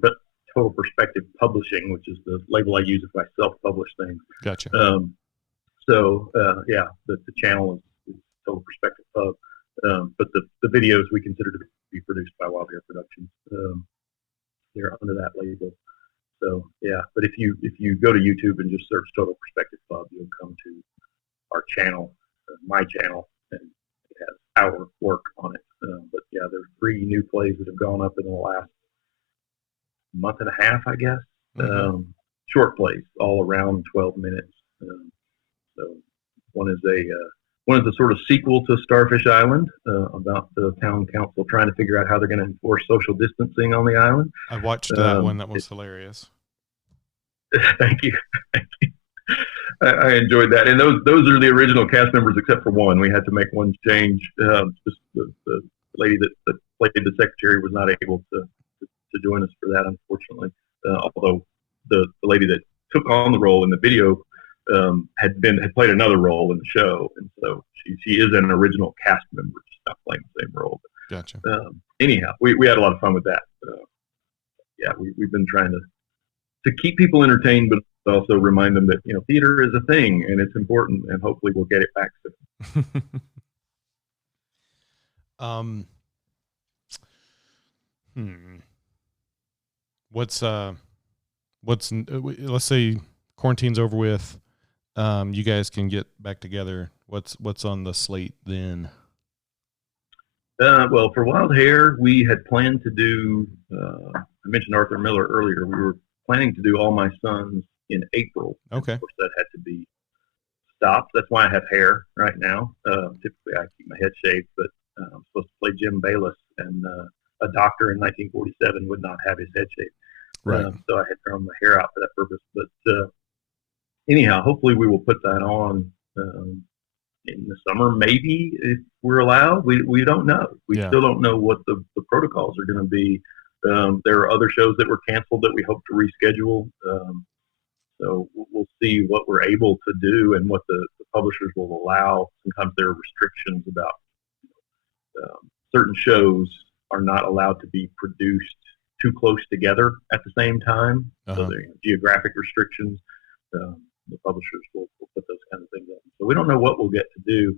Total Perspective Publishing, which is the label I use if I self-publish things. Gotcha. The channel is Total Perspective Pub, but the videos we consider to be produced by Wild Hair Productions. They're under that label. So yeah, but if you go to YouTube and just search Total Perspective Pub, you'll come to our channel, my channel, and it has our work on it. But yeah, there are 3 new plays that have gone up in the last month and a half, I guess. Mm-hmm. Short plays, all around 12 minutes. So one is a sort of sequel to Starfish Island, about the town council trying to figure out how they're going to enforce social distancing on the island. I watched that one. That was hilarious. Thank you. I enjoyed that, and those are the original cast members except for one. We had to make one change. Just the lady that played the secretary was not able to join us for that, unfortunately. Although the lady that took on the role in the video had played another role in the show, and so she is an original cast member, just not playing the same role. Gotcha. Anyhow, we had a lot of fun with that. We've been trying to keep people entertained, but also remind them that theater is a thing and it's important, and hopefully we'll get it back soon. Let's say quarantine's over with, you guys can get back together. What's on the slate then? Well, for Wild Hair, we had planned to do, I mentioned Arthur Miller earlier. We were planning to do All My Sons in April. Okay. Of course, that had to be stopped. That's why I have hair right now. Typically, I keep my head shaved, but I'm supposed to play Jim Bayless, and a doctor in 1947 would not have his head shaved. Right. So I had grown my hair out for that purpose. But anyhow, hopefully we will put that on in the summer, maybe, if we're allowed. We don't know. We still don't know what the protocols are going to be. There are other shows that were canceled that we hope to reschedule. So we'll see what we're able to do and what the publishers will allow. Sometimes there are restrictions about certain shows are not allowed to be produced too close together at the same time. So there are geographic restrictions. The publishers will put those kind of things in. So we don't know what we'll get to do.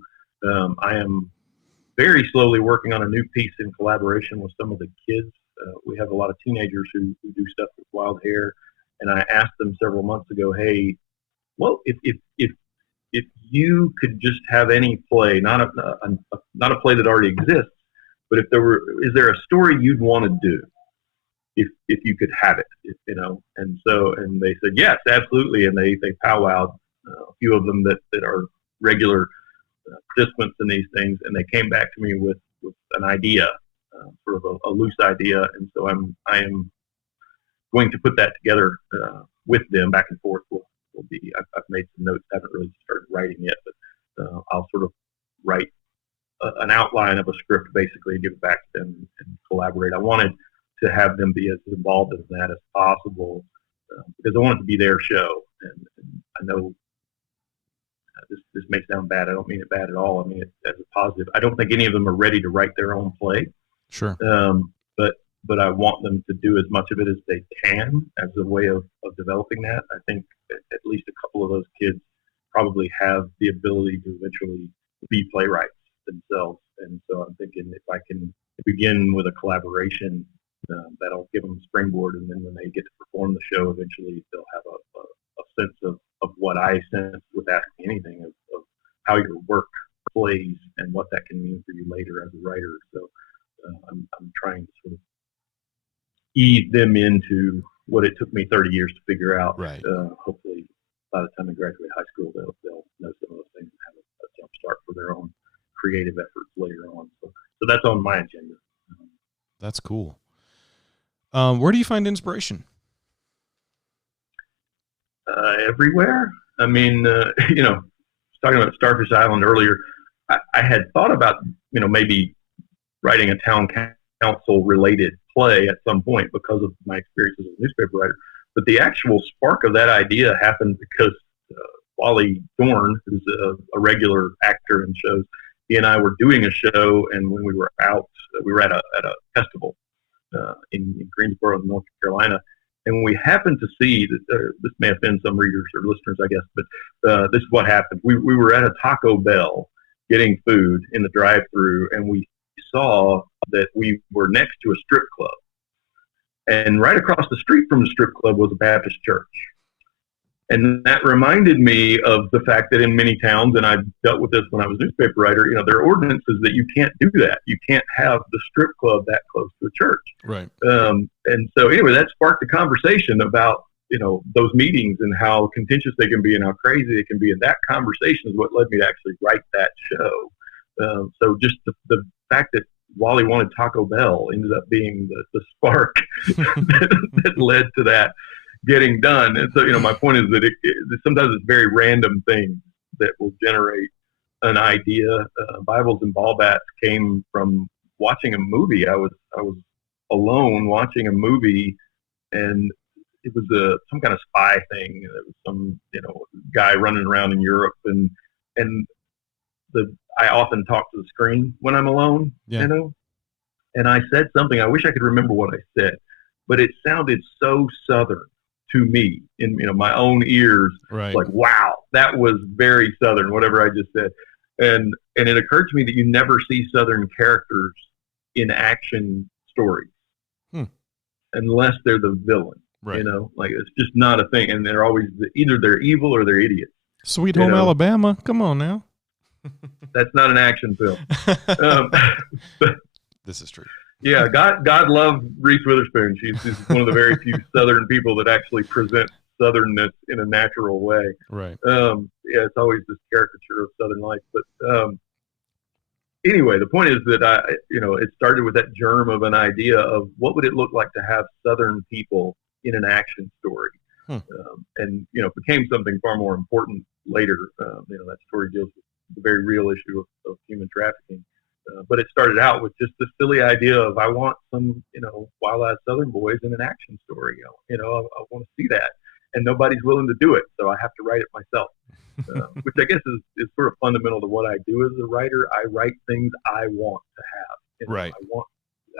I am very slowly working on a new piece in collaboration with some of the kids. We have a lot of teenagers who do stuff with Wild Hair, and I asked them several months ago, hey, well, if you could just have any play, not a play that already exists, but is there a story you'd want to do if you could have it, and they said yes, absolutely, and they powwowed a few of them that are regular participants in these things, and they came back to me with an idea, sort of a loose idea, and so I am going to put that together with them back and forth. Will be. I've made some notes, haven't really started writing yet, but I'll sort of write an outline of a script, basically, and give it back to them and collaborate. I wanted to have them be as involved in that as possible because I want it to be their show, and I know this may sound bad. I don't mean it bad at all. I mean it as a positive. I don't think any of them are ready to write their own play. Sure. But I want them to do as much of it as they can as a way of developing that. I think at least a couple of those kids probably have the ability to eventually be playwrights themselves. And so I'm thinking if I can begin with a collaboration, that'll give them a springboard. And then when they get to perform the show, eventually they'll have a sense of what I sense with asking anything of how your work plays and what that can mean for you later as a writer. So I'm trying to sort of ease them into what it took me 30 years to figure out. Right. Hopefully, by the time they graduate high school, they'll know some of those things and have a jump start for their own creative efforts later on. So that's on my agenda. That's cool. Where do you find inspiration? Everywhere. I mean, talking about Starfish Island earlier, I had thought about, maybe writing a town council related play at some point because of my experiences as a newspaper writer. But the actual spark of that idea happened because Wally Dorn, who's a regular actor in shows, he and I were doing a show, and when we were out, we were at a festival in Greensboro, North Carolina, and we happened to see that this may offend some readers or listeners, I guess, but this is what happened. We were at a Taco Bell getting food in the drive-thru, and we saw that we were next to a strip club. And right across the street from the strip club was a Baptist church. And that reminded me of the fact that in many towns, and I dealt with this when I was a newspaper writer, there are ordinances that you can't do that. You can't have the strip club that close to a church. Right. And so anyway, that sparked a conversation about, those meetings and how contentious they can be and how crazy they can be. And that conversation is what led me to actually write that show. So just the fact that Wally wanted Taco Bell ended up being the spark that led to that getting done. And so, my point is that sometimes it's very random things that will generate an idea. Bibles and Ball Bats came from watching a movie. I was alone watching a movie, and it was some kind of spy thing. It was some guy running around in Europe, and I often talk to the screen when I'm alone. Yeah. And I said something. I wish I could remember what I said, but it sounded so Southern to me in my own ears. Right. Like, wow, that was very Southern, whatever I just said. And it occurred to me that you never see Southern characters in action stories unless they're the villain. Right. Like it's just not a thing. And they're always either they're evil or they're idiots. Sweet Home Alabama. Come on now. That's not an action film. This is true. Yeah, God loved Reese Witherspoon. She's one of the very few Southern people that actually present Southernness in a natural way. Right. Yeah, it's always this caricature of Southern life. But anyway, the point is that it started with that germ of an idea of what would it look like to have Southern people in an action story, and became something far more important later. That story deals with the very real issue of human trafficking. But it started out with just this silly idea of I want some, wild-eyed Southern boys in an action story. I want to see that, and nobody's willing to do it, so I have to write it myself. Which I guess is sort of fundamental to what I do as a writer. I write things I want to have. Right.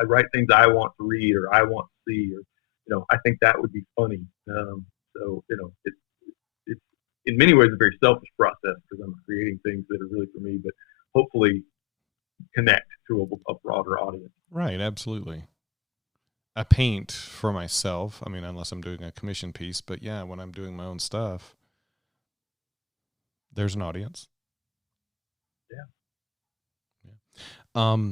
I write things I want to read or I want to see, or I think that would be funny. So it's in many ways a very selfish process because I'm creating things that are really for me, but hopefully connect to a broader audience. Right, absolutely. I paint for myself. I mean, unless I'm doing a commission piece, but yeah, when I'm doing my own stuff, there's an audience. Yeah.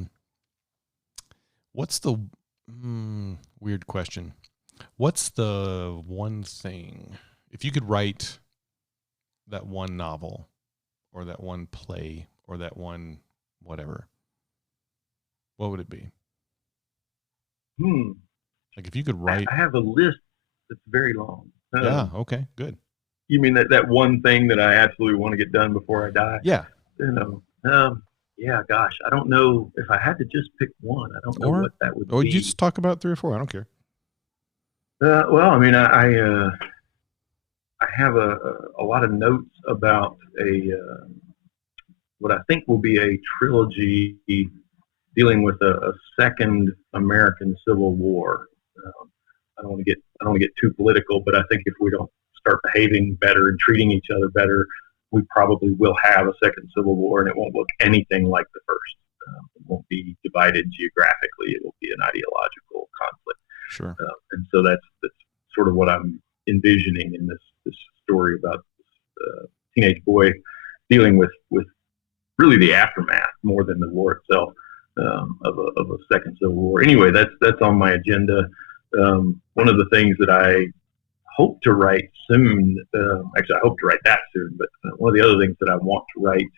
What's the weird question? What's the one thing, if you could write that one novel or that one play or that one whatever, what would it be? Like if you could write. I have a list that's very long. Yeah. Okay. Good. You mean that one thing that I absolutely want to get done before I die? Yeah. Yeah. Gosh, I don't know if I had to just pick one. I don't know what that would be. Or you just talk about 3 or 4. I don't care. Well, I mean, I have a lot of notes about what I think will be a trilogy dealing with a second American Civil War. I don't want to get too political, but I think if we don't start behaving better and treating each other better, we probably will have a second Civil War, and it won't look anything like the first. It won't be divided geographically; it will be an ideological conflict. Sure. And so that's sort of what I'm envisioning in this story about teenage boy dealing with really the aftermath more than the war itself, of a second Civil War. Anyway, that's on my agenda. One of the things that I hope to write soon, actually I hope to write that soon, but one of the other things that I want to write,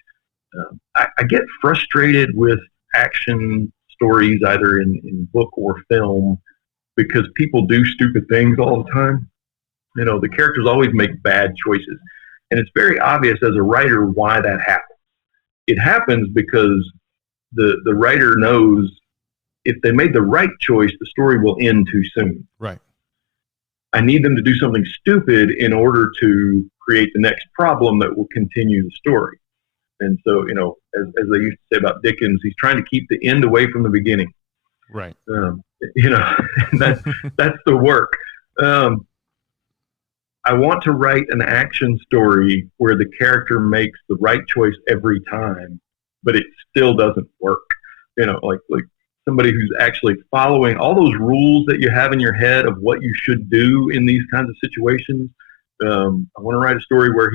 I get frustrated with action stories either in book or film because people do stupid things all the time. You know, the characters always make bad choices. And it's very obvious as a writer why that happens. It happens because the writer knows if they made the right choice, the story will end too soon. Right. I need them to do something stupid in order to create the next problem that will continue the story. And so, you know, as they used to say about Dickens, he's trying to keep the end away from the beginning. Right. You know, that's the work. I want to write an action story where the character makes the right choice every time, but it still doesn't work. You know, like somebody who's actually following all those rules that you have in your head of what you should do in these kinds of situations. I want to write a story where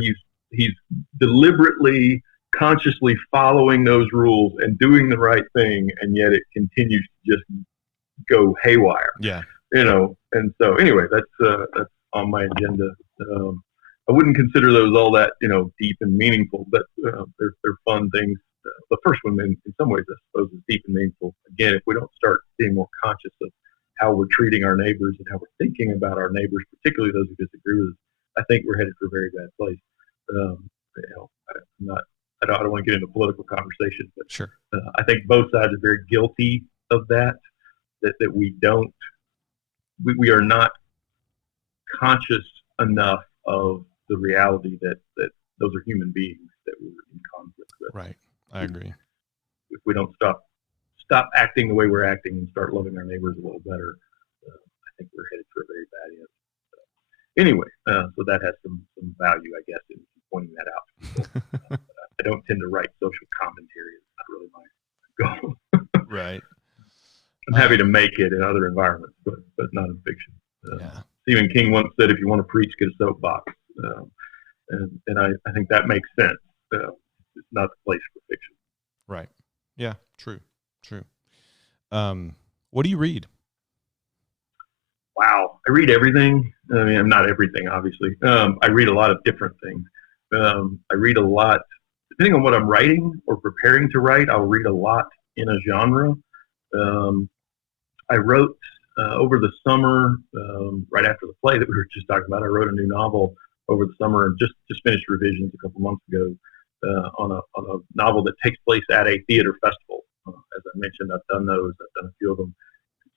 he's deliberately, consciously following those rules and doing the right thing, and yet it continues to just go haywire. Yeah. You know, and so anyway, that's on my agenda. I wouldn't consider those all that, you know, deep and meaningful, but they're fun things. The first one, in some ways, I suppose, is deep and meaningful. Again, if we don't start being more conscious of how we're treating our neighbors and how we're thinking about our neighbors, particularly those who disagree with us, I think we're headed for a very bad place. You know, I don't want to get into political conversation, but sure. I think both sides are very guilty of that we are not conscious enough of the reality that those are human beings that we're in conflict with. Right. I agree. If we don't stop acting the way we're acting and start loving our neighbors a little better, I think we're headed for a very bad end. Anyway, so that has some value, I guess, in pointing that out. I don't tend to write social commentary. It's not really my goal. Right. I'm happy to make it in other environments, but not in fiction. Yeah. Stephen King once said, if you want to preach, get a soapbox. And I think that makes sense. It's not the place for fiction. Right. Yeah, true. What do you read? Wow. I read everything. I mean, not everything, obviously. I read a lot of different things. I read a lot, depending on what I'm writing or preparing to write, I'll read a lot in a genre. I wrote over the summer, right after the play that we were just talking about, I wrote a new novel over the summer and just finished revisions a couple months ago on a novel that takes place at a theater festival. As I mentioned, I've done those. I've done a few of them.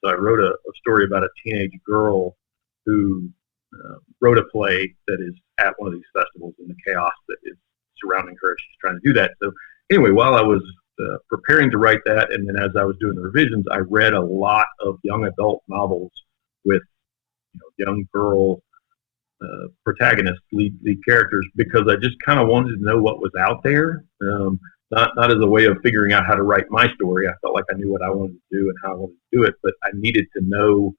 So I wrote a story about a teenage girl who wrote a play that is at one of these festivals and the chaos that is surrounding her as she's trying to do that. So anyway, while I was preparing to write that, and then as I was doing the revisions, I read a lot of young adult novels with young girl protagonists, lead characters, because I just kind of wanted to know what was out there. Not as a way of figuring out how to write my story. I felt like I knew what I wanted to do and how I wanted to do it, but I needed to know,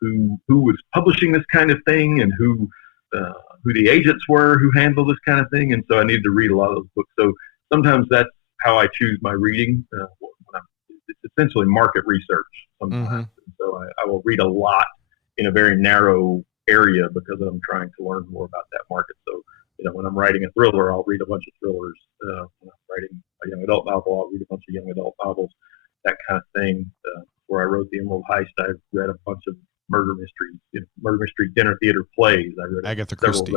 who was publishing this kind of thing and who the agents were who handled this kind of thing. And so I needed to read a lot of those books. So sometimes that's how I choose my reading. It's essentially market research sometimes. Mm-hmm. So I will read a lot in a very narrow area because I'm trying to learn more about that market. So, when I'm writing a thriller, I'll read a bunch of thrillers. When I'm writing a young adult novel, I'll read a bunch of young adult novels, that kind of thing. Where I wrote the Emerald Heist, I read a bunch of murder mysteries, murder mystery dinner theater plays. I read Agatha Christie.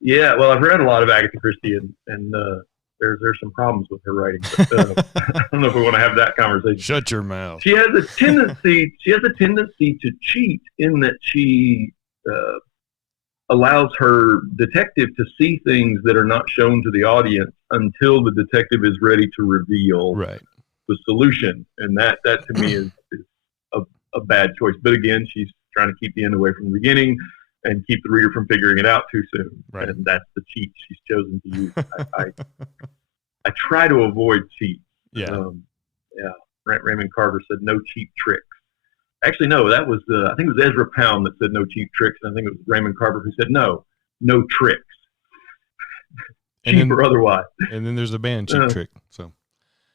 Yeah, well, I've read a lot of Agatha Christie, and there's some problems with her writing. But, I don't know if we want to have that conversation. Shut your mouth. She has a tendency. To cheat in that she allows her detective to see things that are not shown to the audience until the detective is ready to reveal the solution, and that to me is a bad choice. But again, she's trying to keep the end away from the beginning and keep the reader from figuring it out too soon. Right. And that's the cheat she's chosen to use. I try to avoid cheats. Yeah. Raymond Carver said no cheap tricks. Actually, no, that was I think it was Ezra Pound that said no cheap tricks, and I think it was Raymond Carver who said no tricks. And cheap or otherwise. And then there's the band Cheap Trick. So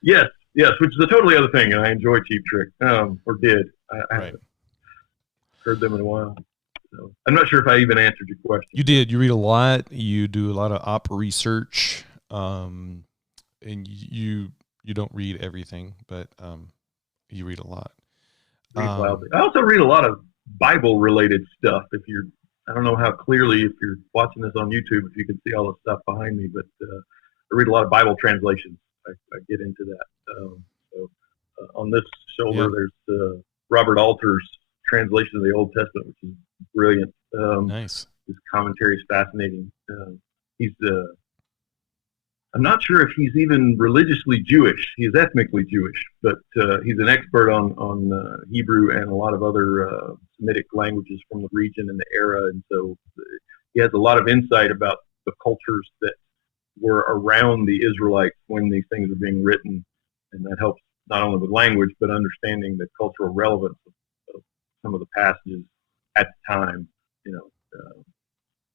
yes, which is a totally other thing, and I enjoy Cheap Trick, or did. I haven't heard them in a while. So I'm not sure if I even answered your question. You did. You read a lot. You do a lot of op research, and you don't read everything, but you read a lot. I also read a lot of Bible-related stuff. I don't know how clearly, if you're watching this on YouTube, if you can see all the stuff behind me, but I read a lot of Bible translations. I get into that. On this shoulder, there's Robert Alter's translation of the Old Testament, which is brilliant. Nice. His commentary is fascinating. I'm not sure if he's even religiously Jewish. He is ethnically Jewish, but he's an expert on Hebrew and a lot of other Semitic languages from the region and the era, and so he has a lot of insight about the cultures that were around the Israelites when these things were being written, and that helps not only with language but understanding the cultural relevance of some of the passages at the time.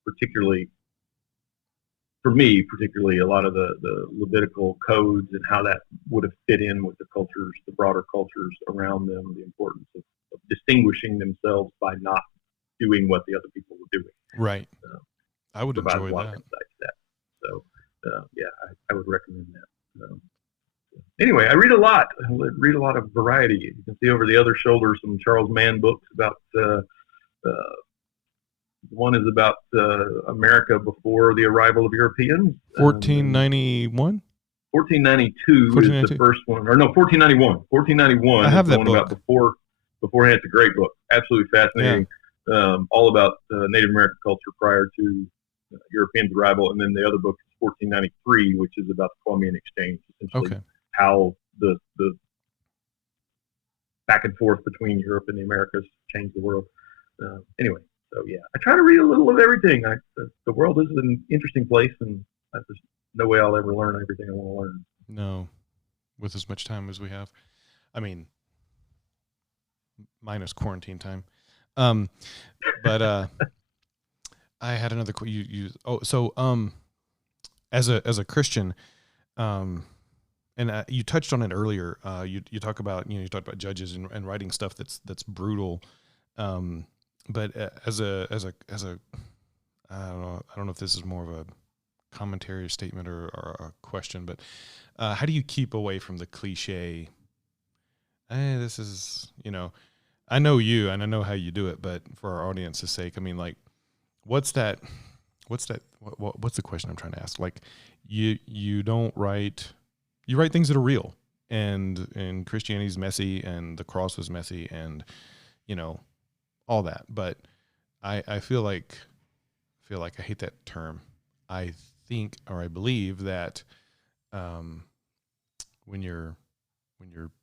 Particularly. For me, particularly, a lot of the Levitical codes and how that would have fit in with the cultures, the broader cultures around them, the importance of distinguishing themselves by not doing what the other people were doing. Right. I would enjoy a lot that. Of insight to that. So, I would recommend that. Anyway, I read a lot. I read a lot of variety. You can see over the other shoulder some Charles Mann books about one is about America before the arrival of Europeans. 1491? 1492 is the first one. Or no, 1491. 1491 I have is that the one book. about beforehand. It's a great book. Absolutely fascinating. Yeah. All about Native American culture prior to Europeans' arrival. And then the other book is 1493, which is about the Columbian Exchange, essentially how the back and forth between Europe and the Americas changed the world. Anyway. So, I try to read a little of everything. The world is an interesting place, and there's no way I'll ever learn everything I want to learn. No, with as much time as we have. I mean, minus quarantine time. But I had another as a Christian, and you touched on it earlier. You talk about you talked about judges and writing stuff that's brutal. But as a I don't know if this is more of a commentary or statement or a question, but how do you keep away from the cliche? This is, I know you and I know how you do it, but for our audience's sake, I mean, like, what's the question I'm trying to ask? Like, you write things that are real, and Christianity's messy, and the cross was messy, and all that, but I feel like I hate that term. I think, or I believe that when you're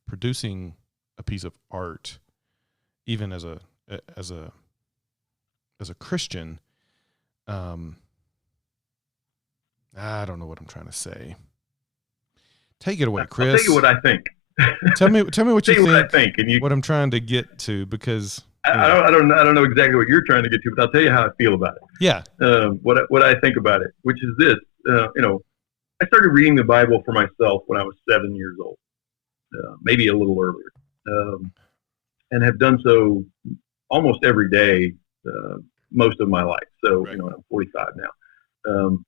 producing a piece of art, even as a Christian, I don't know what I'm trying to say. Take it away, Chris. I'll tell you what I think. Tell me what you think. What I think, and what I'm trying to get to, because I don't know exactly what you're trying to get to, but I'll tell you how I feel about it. Yeah. What I think about it, which is this. I started reading the Bible for myself when I was 7 years old, maybe a little earlier, and have done so almost every day most of my life. So right. I'm 45 now.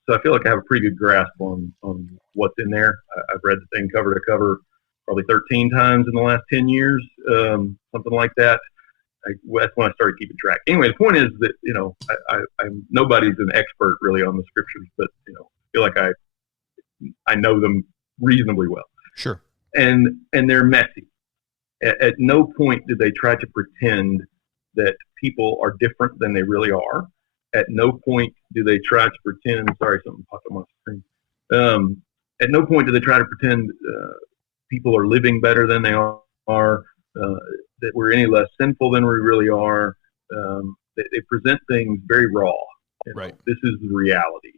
So I feel like I have a pretty good grasp on what's in there. I've read the thing cover to cover probably 13 times in the last 10 years, something like that. That's when I started keeping track. Anyway, the point is that I'm nobody's an expert really on the scriptures, but I feel like I know them reasonably well. Sure. And they're messy. At no point did they try to pretend that people are different than they really are. At no point do they try to pretend. Sorry, something popped on my screen. At no point do they try to pretend people are living better than they are. That we're any less sinful than we really are. They present things very raw. Right. This is the reality,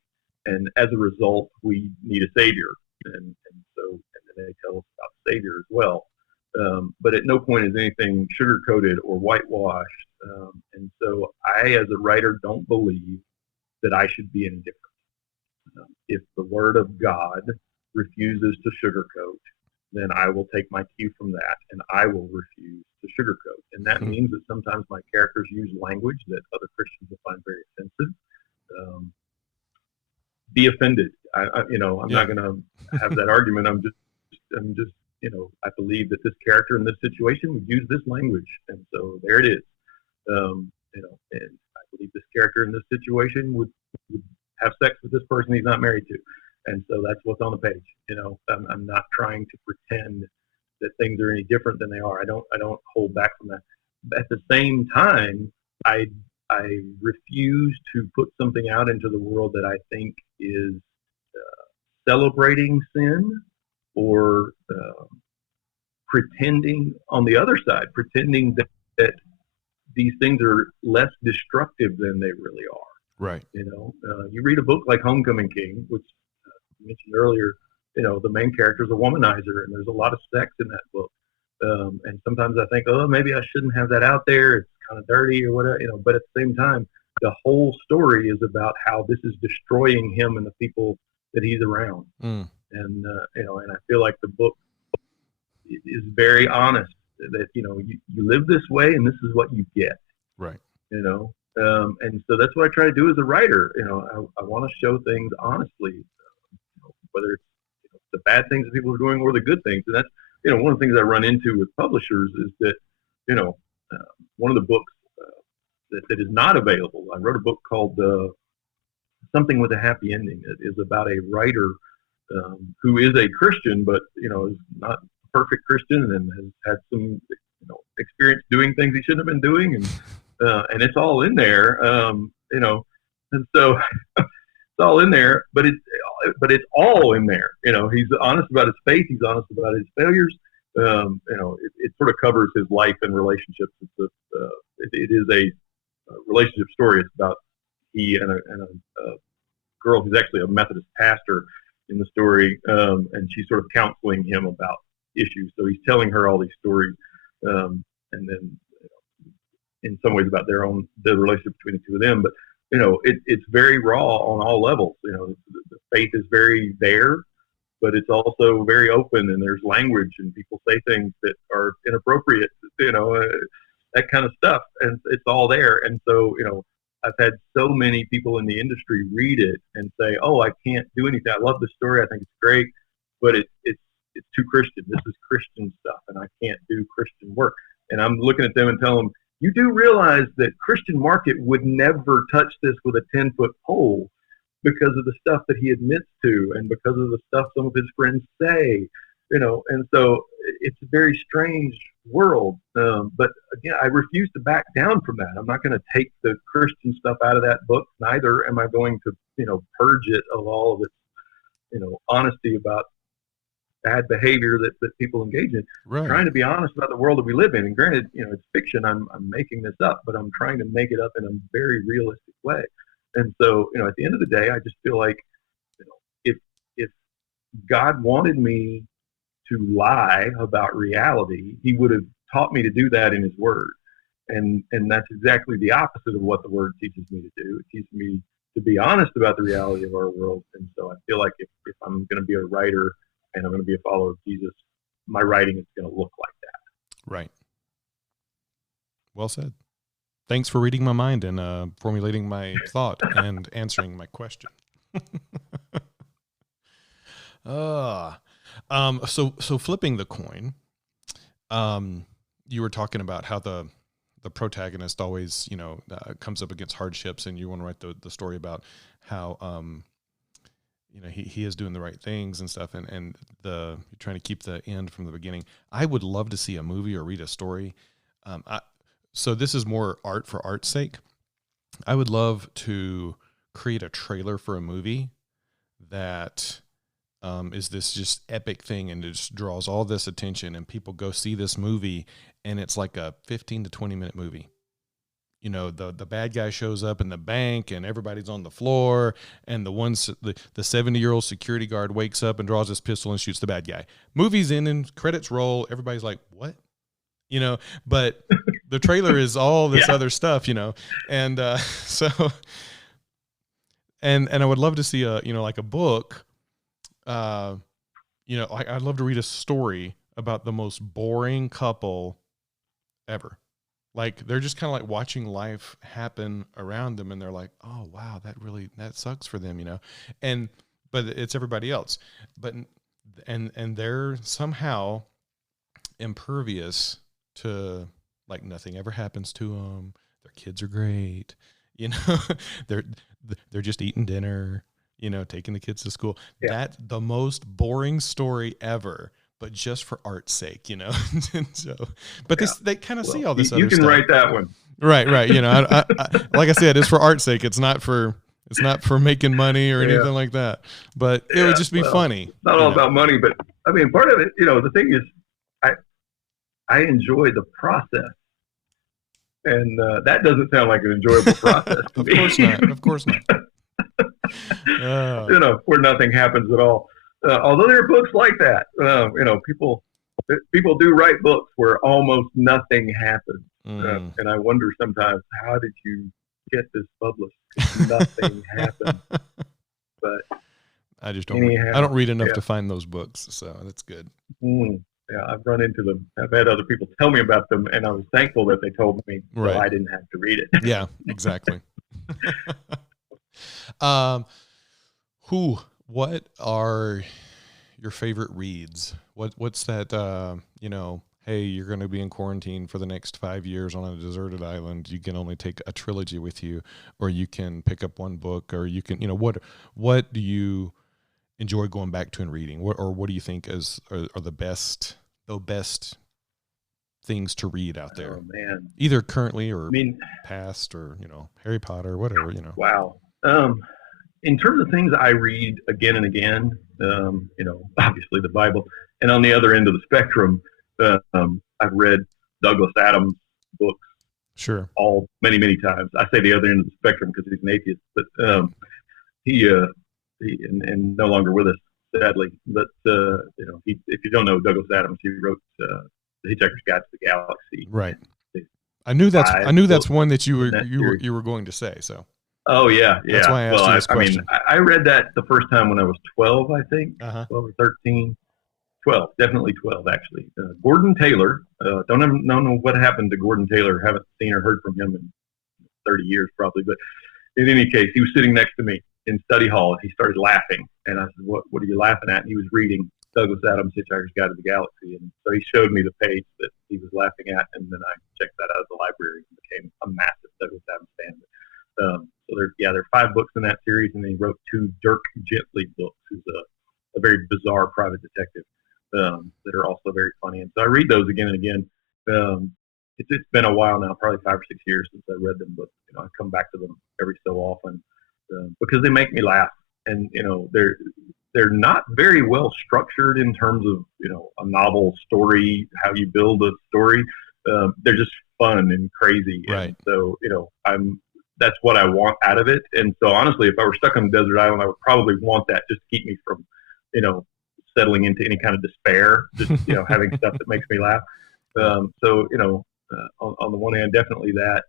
and as a result, we need a savior, and then they tell us about the savior as well. But at no point is anything sugar-coated or whitewashed. And so I, as a writer, don't believe that I should be any different. If the word of God refuses to sugarcoat, then I will take my cue from that and I will refuse to sugarcoat. And that means that sometimes my characters use language that other Christians will find very offensive. Be offended. I'm not going to have that argument. I'm just, I believe that this character in this situation would use this language. And so there it is. And I believe this character in this situation would have sex with this person he's not married to. And so that's what's on the page. I'm not trying to pretend that things are any different than they are. I don't hold back from that. At the same time, I refuse to put something out into the world that I think is celebrating sin or pretending on the other side, pretending that these things are less destructive than they really are. Right. You read a book like Homecoming King, which you mentioned earlier, the main character is a womanizer, and there's a lot of sex in that book. And sometimes I think, oh, maybe I shouldn't have that out there. It's kind of dirty or whatever, but at the same time, the whole story is about how this is destroying him and the people that he's around. And I feel like the book is very honest that, you live this way and this is what you get. Right. And so that's what I try to do as a writer. I want to show things honestly, whether it's the bad things that people are doing or the good things. And that's, one of the things I run into with publishers is that, one of the books that is not available, I wrote a book called Something with a Happy Ending. It is about a writer who is a Christian, but, is not a perfect Christian and has had some, experience doing things he shouldn't have been doing. And it's all in there, and so it's all in there, but it's all in there. He's honest about his faith. He's honest about his failures. It sort of covers his life and relationships. It is a relationship story. It's about he and a girl who's actually a Methodist pastor in the story, and she's sort of counseling him about issues. So he's telling her all these stories, and then in some ways about the relationship between the two of them. But it's very raw on all levels. The faith is very there, but it's also very open, and there's language, and people say things that are inappropriate, that kind of stuff, and it's all there. And so I've had so many people in the industry read it and say, "Oh, I can't do anything. I love the story. I think it's great, but it's too Christian. This is Christian stuff, and I can't do Christian work." And I'm looking at them and telling them, you do realize that Christian market would never touch this with a 10-foot pole because of the stuff that he admits to and because of the stuff some of his friends say, and so it's a very strange world. But again, I refuse to back down from that. I'm not going to take the Christian stuff out of that book. Neither am I going to, purge it of all of its, honesty about bad behavior that people engage in. Right. Trying to be honest about the world that we live in. And granted, it's fiction. I'm making this up, but I'm trying to make it up in a very realistic way. And so, at the end of the day, I just feel like, if God wanted me to lie about reality, he would have taught me to do that in his word. And that's exactly the opposite of what the word teaches me to do. It teaches me to be honest about the reality of our world. And so I feel like if I'm going to be a writer and I'm going to be a follower of Jesus, my writing is going to look like that. Right. Well said. Thanks for reading my mind and formulating my thought and answering my question. So flipping the coin, you were talking about how the protagonist always, comes up against hardships, and you want to write the story about how, he is doing the right things and stuff, and you're trying to keep the end from the beginning. I would love to see a movie or read a story. So this is more art for art's sake. I would love to create a trailer for a movie that is this just epic thing, and it just draws all this attention, and people go see this movie, and it's like a 15 to 20 minute movie. The bad guy shows up in the bank and everybody's on the floor, and the 70-year-old security guard wakes up and draws his pistol and shoots the bad guy. Movie's ending, credits roll, everybody's like, what? But the trailer is all this other stuff, and so and I would love to see a, you know, like a book, you know, I'd love to read a story about the most boring couple ever. Like they're just kind of like watching life happen around them, and they're like, oh wow, that sucks for them, you know. And but it's everybody else. But and they're somehow impervious to, like, nothing ever happens to them. Their kids are great, you know. they're they're just eating dinner, you know, taking the kids to school. Yeah. That's the most boring story ever, but just for art's sake, you know. And so, but they kind of see all this other stuff. You can write that one. Right. You know, I, like I said, it's for art's sake. It's not for making money or anything like that. But it would just be funny. It's not all about money, but I mean, part of it, you know, the thing is, I enjoy the process, and that doesn't sound like an enjoyable process to me. Of course not. You know, where nothing happens at all. Although there are books like that, you know, people do write books where almost nothing happens, and I wonder sometimes, how did you get this published? Nothing happened. But I just don't. I don't read enough to find those books, so that's good. Yeah, I've run into them. I've had other people tell me about them, and I was thankful that they told me, so I didn't have to read it. Yeah, exactly. What are your favorite reads? What's that? You know, hey, you're going to be in quarantine for the next 5 years on a deserted island. You can only take a trilogy with you, or you can pick up one book, or you can, you know, what do you enjoy going back to and reading? What do you think are the best things to read out there? Oh man, either currently or past, or, you know, Harry Potter, whatever, you know. Wow. In terms of things I read again and again, you know, obviously the Bible, and on the other end of the spectrum, I've read Douglas Adams' books. Sure. All many times. I say the other end of the spectrum because he's an atheist, but he and no longer with us, sadly. But you know, if you don't know Douglas Adams, he wrote The Hitchhiker's Guide to the Galaxy. Right. I knew that's one that you were going to say. So. Oh yeah. That's why I asked you this question. I mean, I read that the first time when I was 12, I think, 12 or 13. 12, definitely 12, actually. Gordon Taylor. Don't know what happened to Gordon Taylor. Haven't seen or heard from him in 30 years probably. But in any case, he was sitting next to me in study hall, and he started laughing. And I said, "What are you laughing at?" And he was reading Douglas Adams' Hitchhiker's Guide to the Galaxy. And so he showed me the page that he was laughing at, and then I checked that out of the library and became a massive Douglas Adams fan. So there are 5 books in that series, and then he wrote 2 Dirk Gently books, who's a very bizarre private detective, that are also very funny. And so I read those again and again. It's been a while now, probably 5 or 6 years since I read them, but you know, I come back to them every so often because they make me laugh. And you know, they're not very well structured in terms of, you know, a novel story, how you build a story. They're just fun and crazy. Right. And so, you know, that's what I want out of it. And so honestly, if I were stuck on a desert island, I would probably want that just to keep me from, you know, settling into any kind of despair, just, you know, having stuff that makes me laugh. So, you know, on the one hand, definitely that.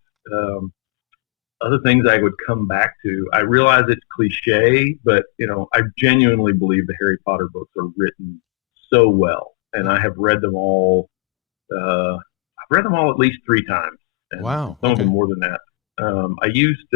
Other things I would come back to, I realize it's cliche, but, you know, I genuinely believe the Harry Potter books are written so well. And I have read them all. I've read them all at least 3 times. And wow. Some of them more than that. I used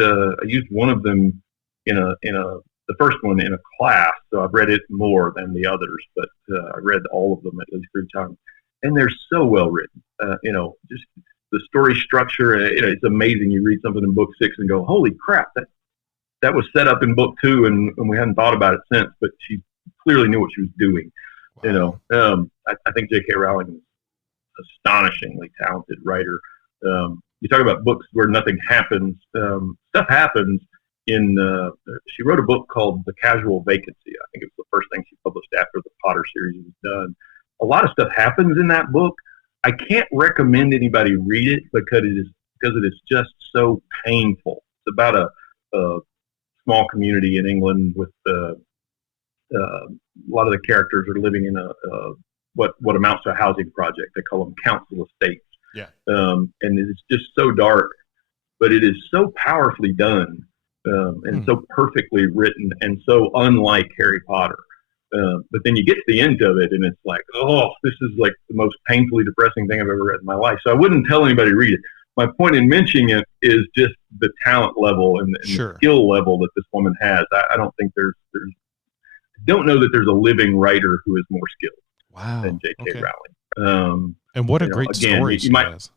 one of them the first one in a class, so I've read it more than the others, but I read all of them at least 3 times, and they're so well written. You know, just the story structure. You know, it's amazing. You read something in book 6 and go, "Holy crap! That was set up in book 2, and we hadn't thought about it since." But she clearly knew what she was doing. Wow. You know, I think J.K. Rowling is an astonishingly talented writer. You talk about books where nothing happens. Stuff happens. She wrote a book called The Casual Vacancy. I think it was the first thing she published after the Potter series was done. A lot of stuff happens in that book. I can't recommend anybody read it because it is just so painful. It's about a small community in England with a lot of the characters are living in what amounts to a housing project. They call them council estates. Yeah. And it's just so dark, but it is so powerfully done and so perfectly written and so unlike Harry Potter. But then you get to the end of it, and it's like, oh, this is like the most painfully depressing thing I've ever read in my life. So I wouldn't tell anybody to read it. My point in mentioning it is just the talent level and the skill level that this woman has. I don't think there's don't know that there's a living writer who is more skilled than J.K. Rowling. And what a great story she has.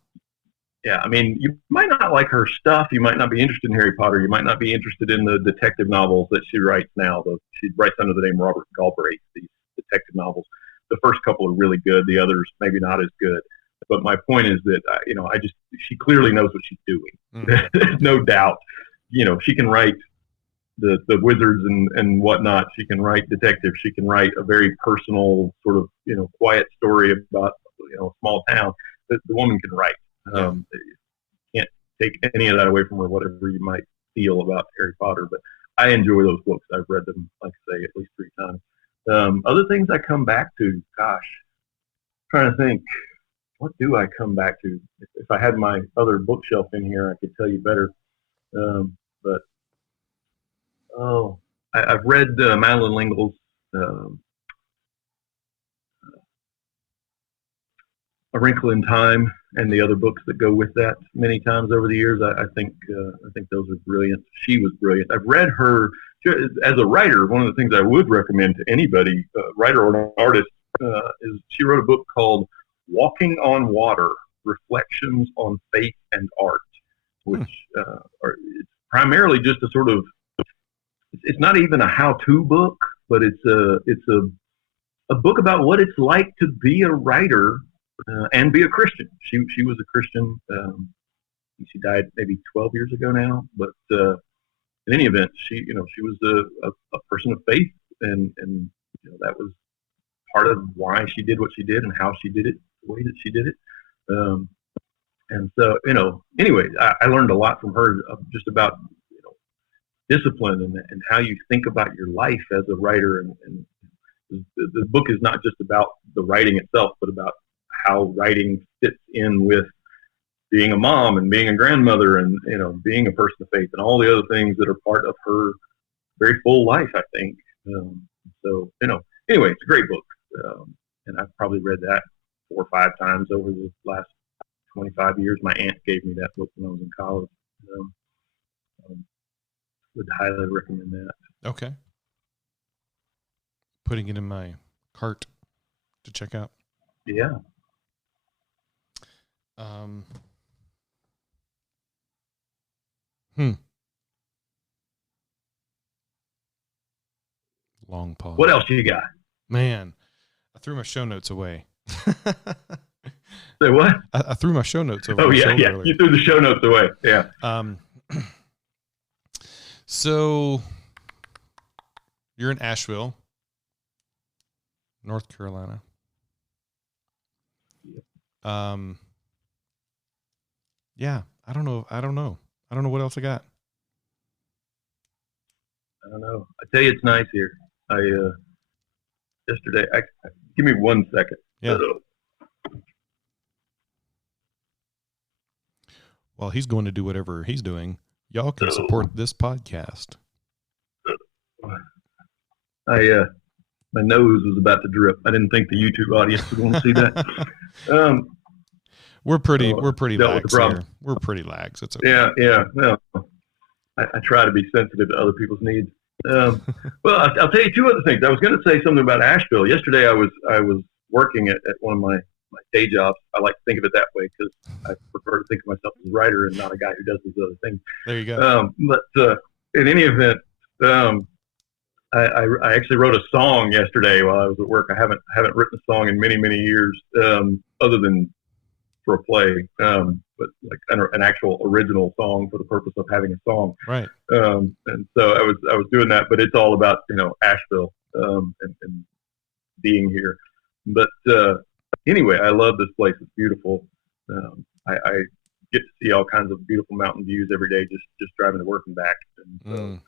Yeah, I mean, you might not like her stuff. You might not be interested in Harry Potter. You might not be interested in the detective novels that she writes now. She writes under the name Robert Galbraith, these detective novels. The first couple are really good. The others maybe not as good. But my point is that, she clearly knows what she's doing. There's no doubt. She can write the wizards and whatnot. She can write detectives. She can write a very personal sort of, quiet story about, a small town. The woman can write. Can't take any of that away from her, whatever you might feel about Harry Potter. But I enjoy those books. I've read them, like I say, at least 3 times. Other things I come back to, gosh, I'm trying to think, what do I come back to? If I had my other bookshelf in here, I could tell you better. I've read Madeline L'Engle's A Wrinkle in Time and the other books that go with that many times over the years. I think those are brilliant. She was brilliant. I've read her as a writer. One of the things I would recommend to anybody, writer or an artist, is she wrote a book called Walking on Water: Reflections on Faith and Art, which it's primarily just a sort of, it's not even a how-to book, but it's a book about what it's like to be a writer and be a Christian. She was a Christian. She died maybe 12 years ago now, but in any event, she was a person of faith, and that was part of why she did what she did and how she did it the way that she did it. And so, anyway, I learned a lot from her just about discipline and how you think about your life as a writer. And the book is not just about the writing itself, but about how writing fits in with being a mom and being a grandmother and, being a person of faith and all the other things that are part of her very full life, I think. Anyway, it's a great book. And I've probably read that 4 or 5 times over the last 25 years. My aunt gave me that book when I was in college. Would highly recommend that. Okay. Putting it in my cart to check out. Yeah. Long pause. What else you got? Man, I threw my show notes away. Say what? I threw my show notes over. Oh, yeah. You threw the show notes away. Yeah. So you're in Asheville, North Carolina. Yeah, I don't know what else I got. I don't know. I tell you, it's nice here. Yesterday, give me 1 second. Yeah. While he's going to do whatever he's doing, y'all can support this podcast. My nose was about to drip. I didn't think the YouTube audience would want to see that. We're pretty lax here. We're pretty lax. It's okay. Yeah. Well, I try to be sensitive to other people's needs. Well, I'll tell you 2 other things. I was going to say something about Asheville. Yesterday, I was working at one of my day jobs. I like to think of it that way because I prefer to think of myself as a writer and not a guy who does these other things. There you go. But in any event, I actually wrote a song yesterday while I was at work. I haven't written a song in many, many years, other than for a play, but like an actual original song for the purpose of having a song. Right. And so I was doing that, but it's all about Asheville and being here. But anyway, I love this place. It's beautiful. I get to see all kinds of beautiful mountain views every day, just driving to work and back. And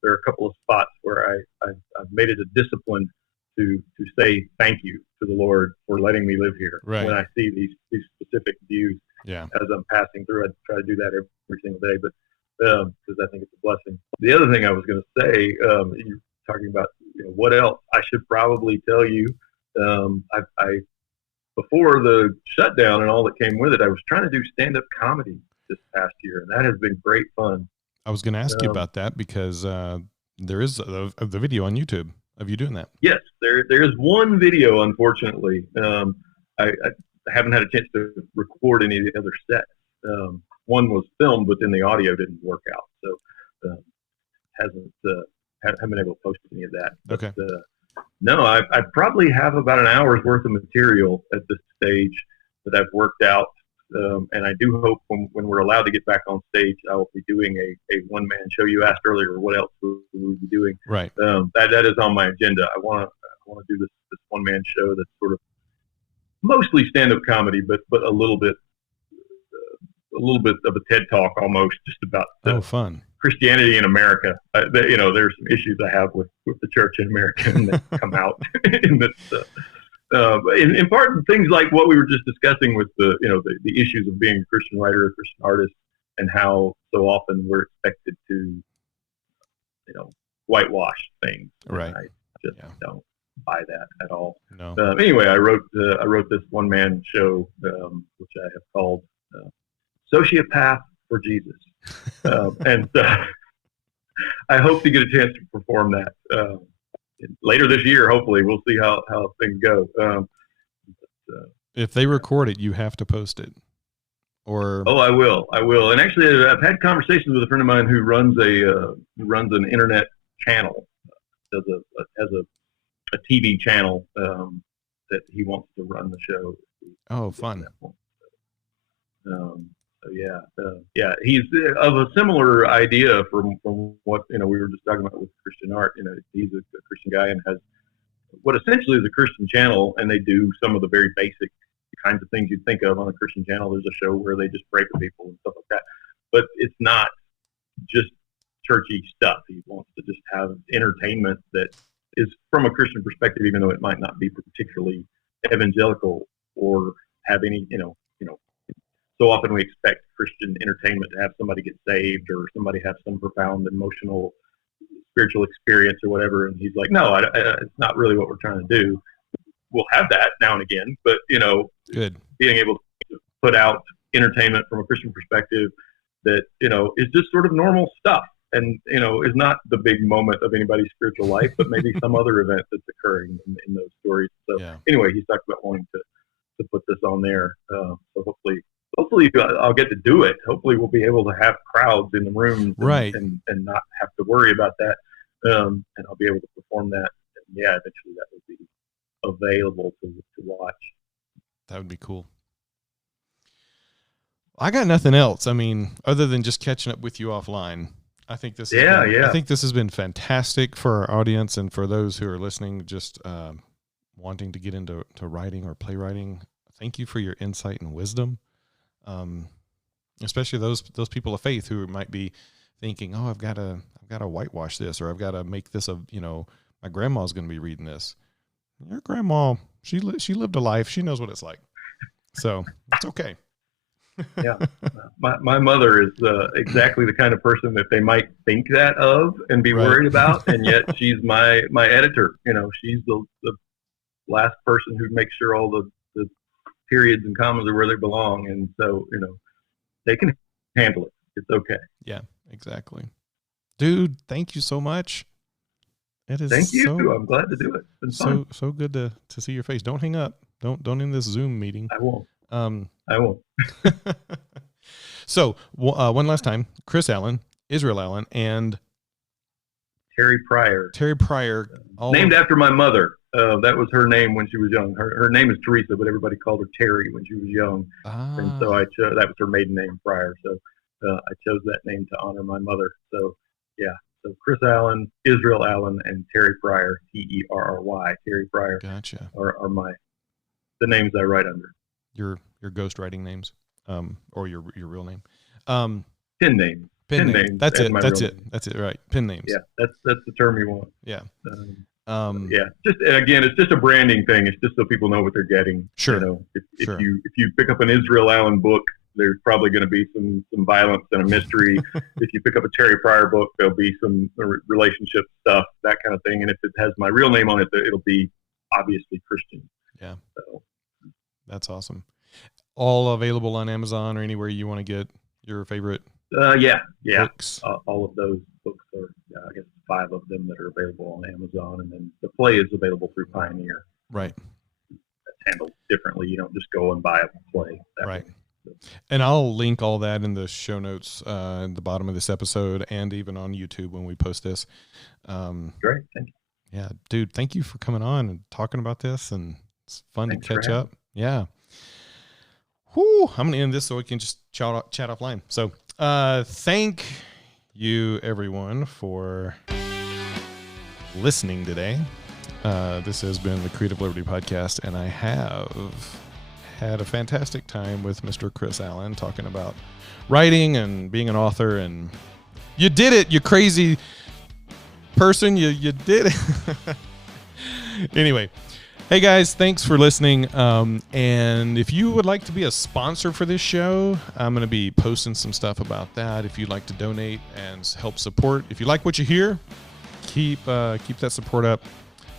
there are a couple of spots where I've made it a discipline to say thank you to the Lord for letting me live here. Right. When I see these specific views as I'm passing through, I try to do that every single day. But because I think it's a blessing. The other thing I was going to say, you're talking about, what else? I should probably tell you. I before the shutdown and all that came with it, I was trying to do stand-up comedy this past year, and that has been great fun. I was going to ask you about that because there is the video on YouTube of you doing that. Yes, there is one video, unfortunately. I haven't had a chance to record any of the other sets. One was filmed, but then the audio didn't work out, so haven't been able to post any of that. But, okay. No, I probably have about an hour's worth of material at this stage that I've worked out, and I do hope when we're allowed to get back on stage, I will be doing a one-man show. You asked earlier what else we would be doing. Right. That is on my agenda. I want to do this one-man show that's sort of mostly stand-up comedy, but a little bit of a TED Talk almost, just about fun. Christianity in America. There's some issues I have with the church in America and that come out in this. In part, things like what we were just discussing with the issues of being a Christian writer, a Christian artist, and how so often we're expected to, whitewash things. Right. I just don't buy that at all. No. Anyway, I wrote this one-man show, which I have called Sociopath for Jesus. And I hope to get a chance to perform that later this year. Hopefully, we'll see how things go. If they record it, you have to post it. Or I will. And actually, I've had conversations with a friend of mine who runs an internet channel, has a TV channel that he wants to run the show. Oh, fun. So he's of a similar idea from what we were just talking about with Christian art. He's a Christian guy and has what essentially is a Christian channel, and they do some of the very basic kinds of things you'd think of on a Christian channel. There's a show where they just pray for people and stuff like that, but it's not just churchy stuff. He wants to just have entertainment that is from a Christian perspective, even though it might not be particularly evangelical or have any, so often we expect Christian entertainment to have somebody get saved or somebody have some profound emotional, spiritual experience or whatever. And he's like, no, it's not really what we're trying to do. We'll have that now and again, but, good. Being able to put out entertainment from a Christian perspective that, is just sort of normal stuff and, is not the big moment of anybody's spiritual life, but maybe some other event that's occurring in those stories. So anyway, he's talked about wanting to put this on there. So hopefully I'll get to do it. Hopefully we'll be able to have crowds in the rooms and not have to worry about that. And I'll be able to perform that. And eventually that will be available to watch. That would be cool. I got nothing else. I mean, other than just catching up with you offline. I think this I think this has been fantastic for our audience and for those who are listening, just wanting to get into writing or playwriting. Thank you for your insight and wisdom. Especially those people of faith who might be thinking, oh, I've got to whitewash this, or I've got to make this my grandma's going to be reading this. Your grandma, she lived a life. She knows what it's like. So it's okay. Yeah. My mother is exactly the kind of person that they might think that of and be worried about. And yet she's my editor. She's the last person who makes sure all the periods and commas are where they belong, and so they can handle it. It's okay. Yeah, exactly, dude. Thank you so much. It is. Thank you. I'm glad to do it. It's been fun. So good to see your face. Don't hang up. Don't end this Zoom meeting. I won't. I won't. So one last time, Chris Allen, Israel Allen, and Terry Pryor. Named after my mother. That was her name when she was young. Her name is Teresa, but everybody called her Terry when she was young. And so that was her maiden name Pryor. So I chose that name to honor my mother. So so Chris Allen, Israel Allen, and Terry Pryor, Terry. Terry Pryor. Gotcha. Are the names I write under. Your ghostwriting names, or your real name. Pen name. Pen name. That's it. Right. Pen names. Yeah, that's the term you want. Yeah. Just again, it's just a branding thing. It's just so people know what they're getting. Sure. If you pick up an Israel Allen book, there's probably going to be some violence and a mystery. If you pick up a Terry Pryor book, there'll be some relationship stuff, that kind of thing. And if it has my real name on it, it'll be obviously Christian. Yeah. So that's awesome. All available on Amazon or anywhere you want to get your favorite books. All of ththose books are, I guess, 5 of them that are available on Amazon, and then the play is available through Pioneer. Right. That's handled differently. You don't just go and buy a play. Right. Way. And I'll link all that in the show notes at the bottom of this episode, and even on YouTube when we post this. Great. Thank you. Yeah, dude, thank you for coming on and talking about this, and it's fun to catch up. Yeah. Whew, I'm going to end this so we can just chat offline. So thank you, everyone, for listening today. This has been the Creative Liberty Podcast, and I have had a fantastic time with Mr. Chris Allen talking about writing and being an author. And you did it, you crazy person. You did it. Anyway. Hey guys, thanks for listening. And if you would like to be a sponsor for this show, I'm going to be posting some stuff about that. If you'd like to donate and help support, if you like what you hear, keep that support up.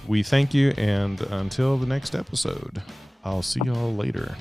We thank you, and until the next episode, I'll see y'all later.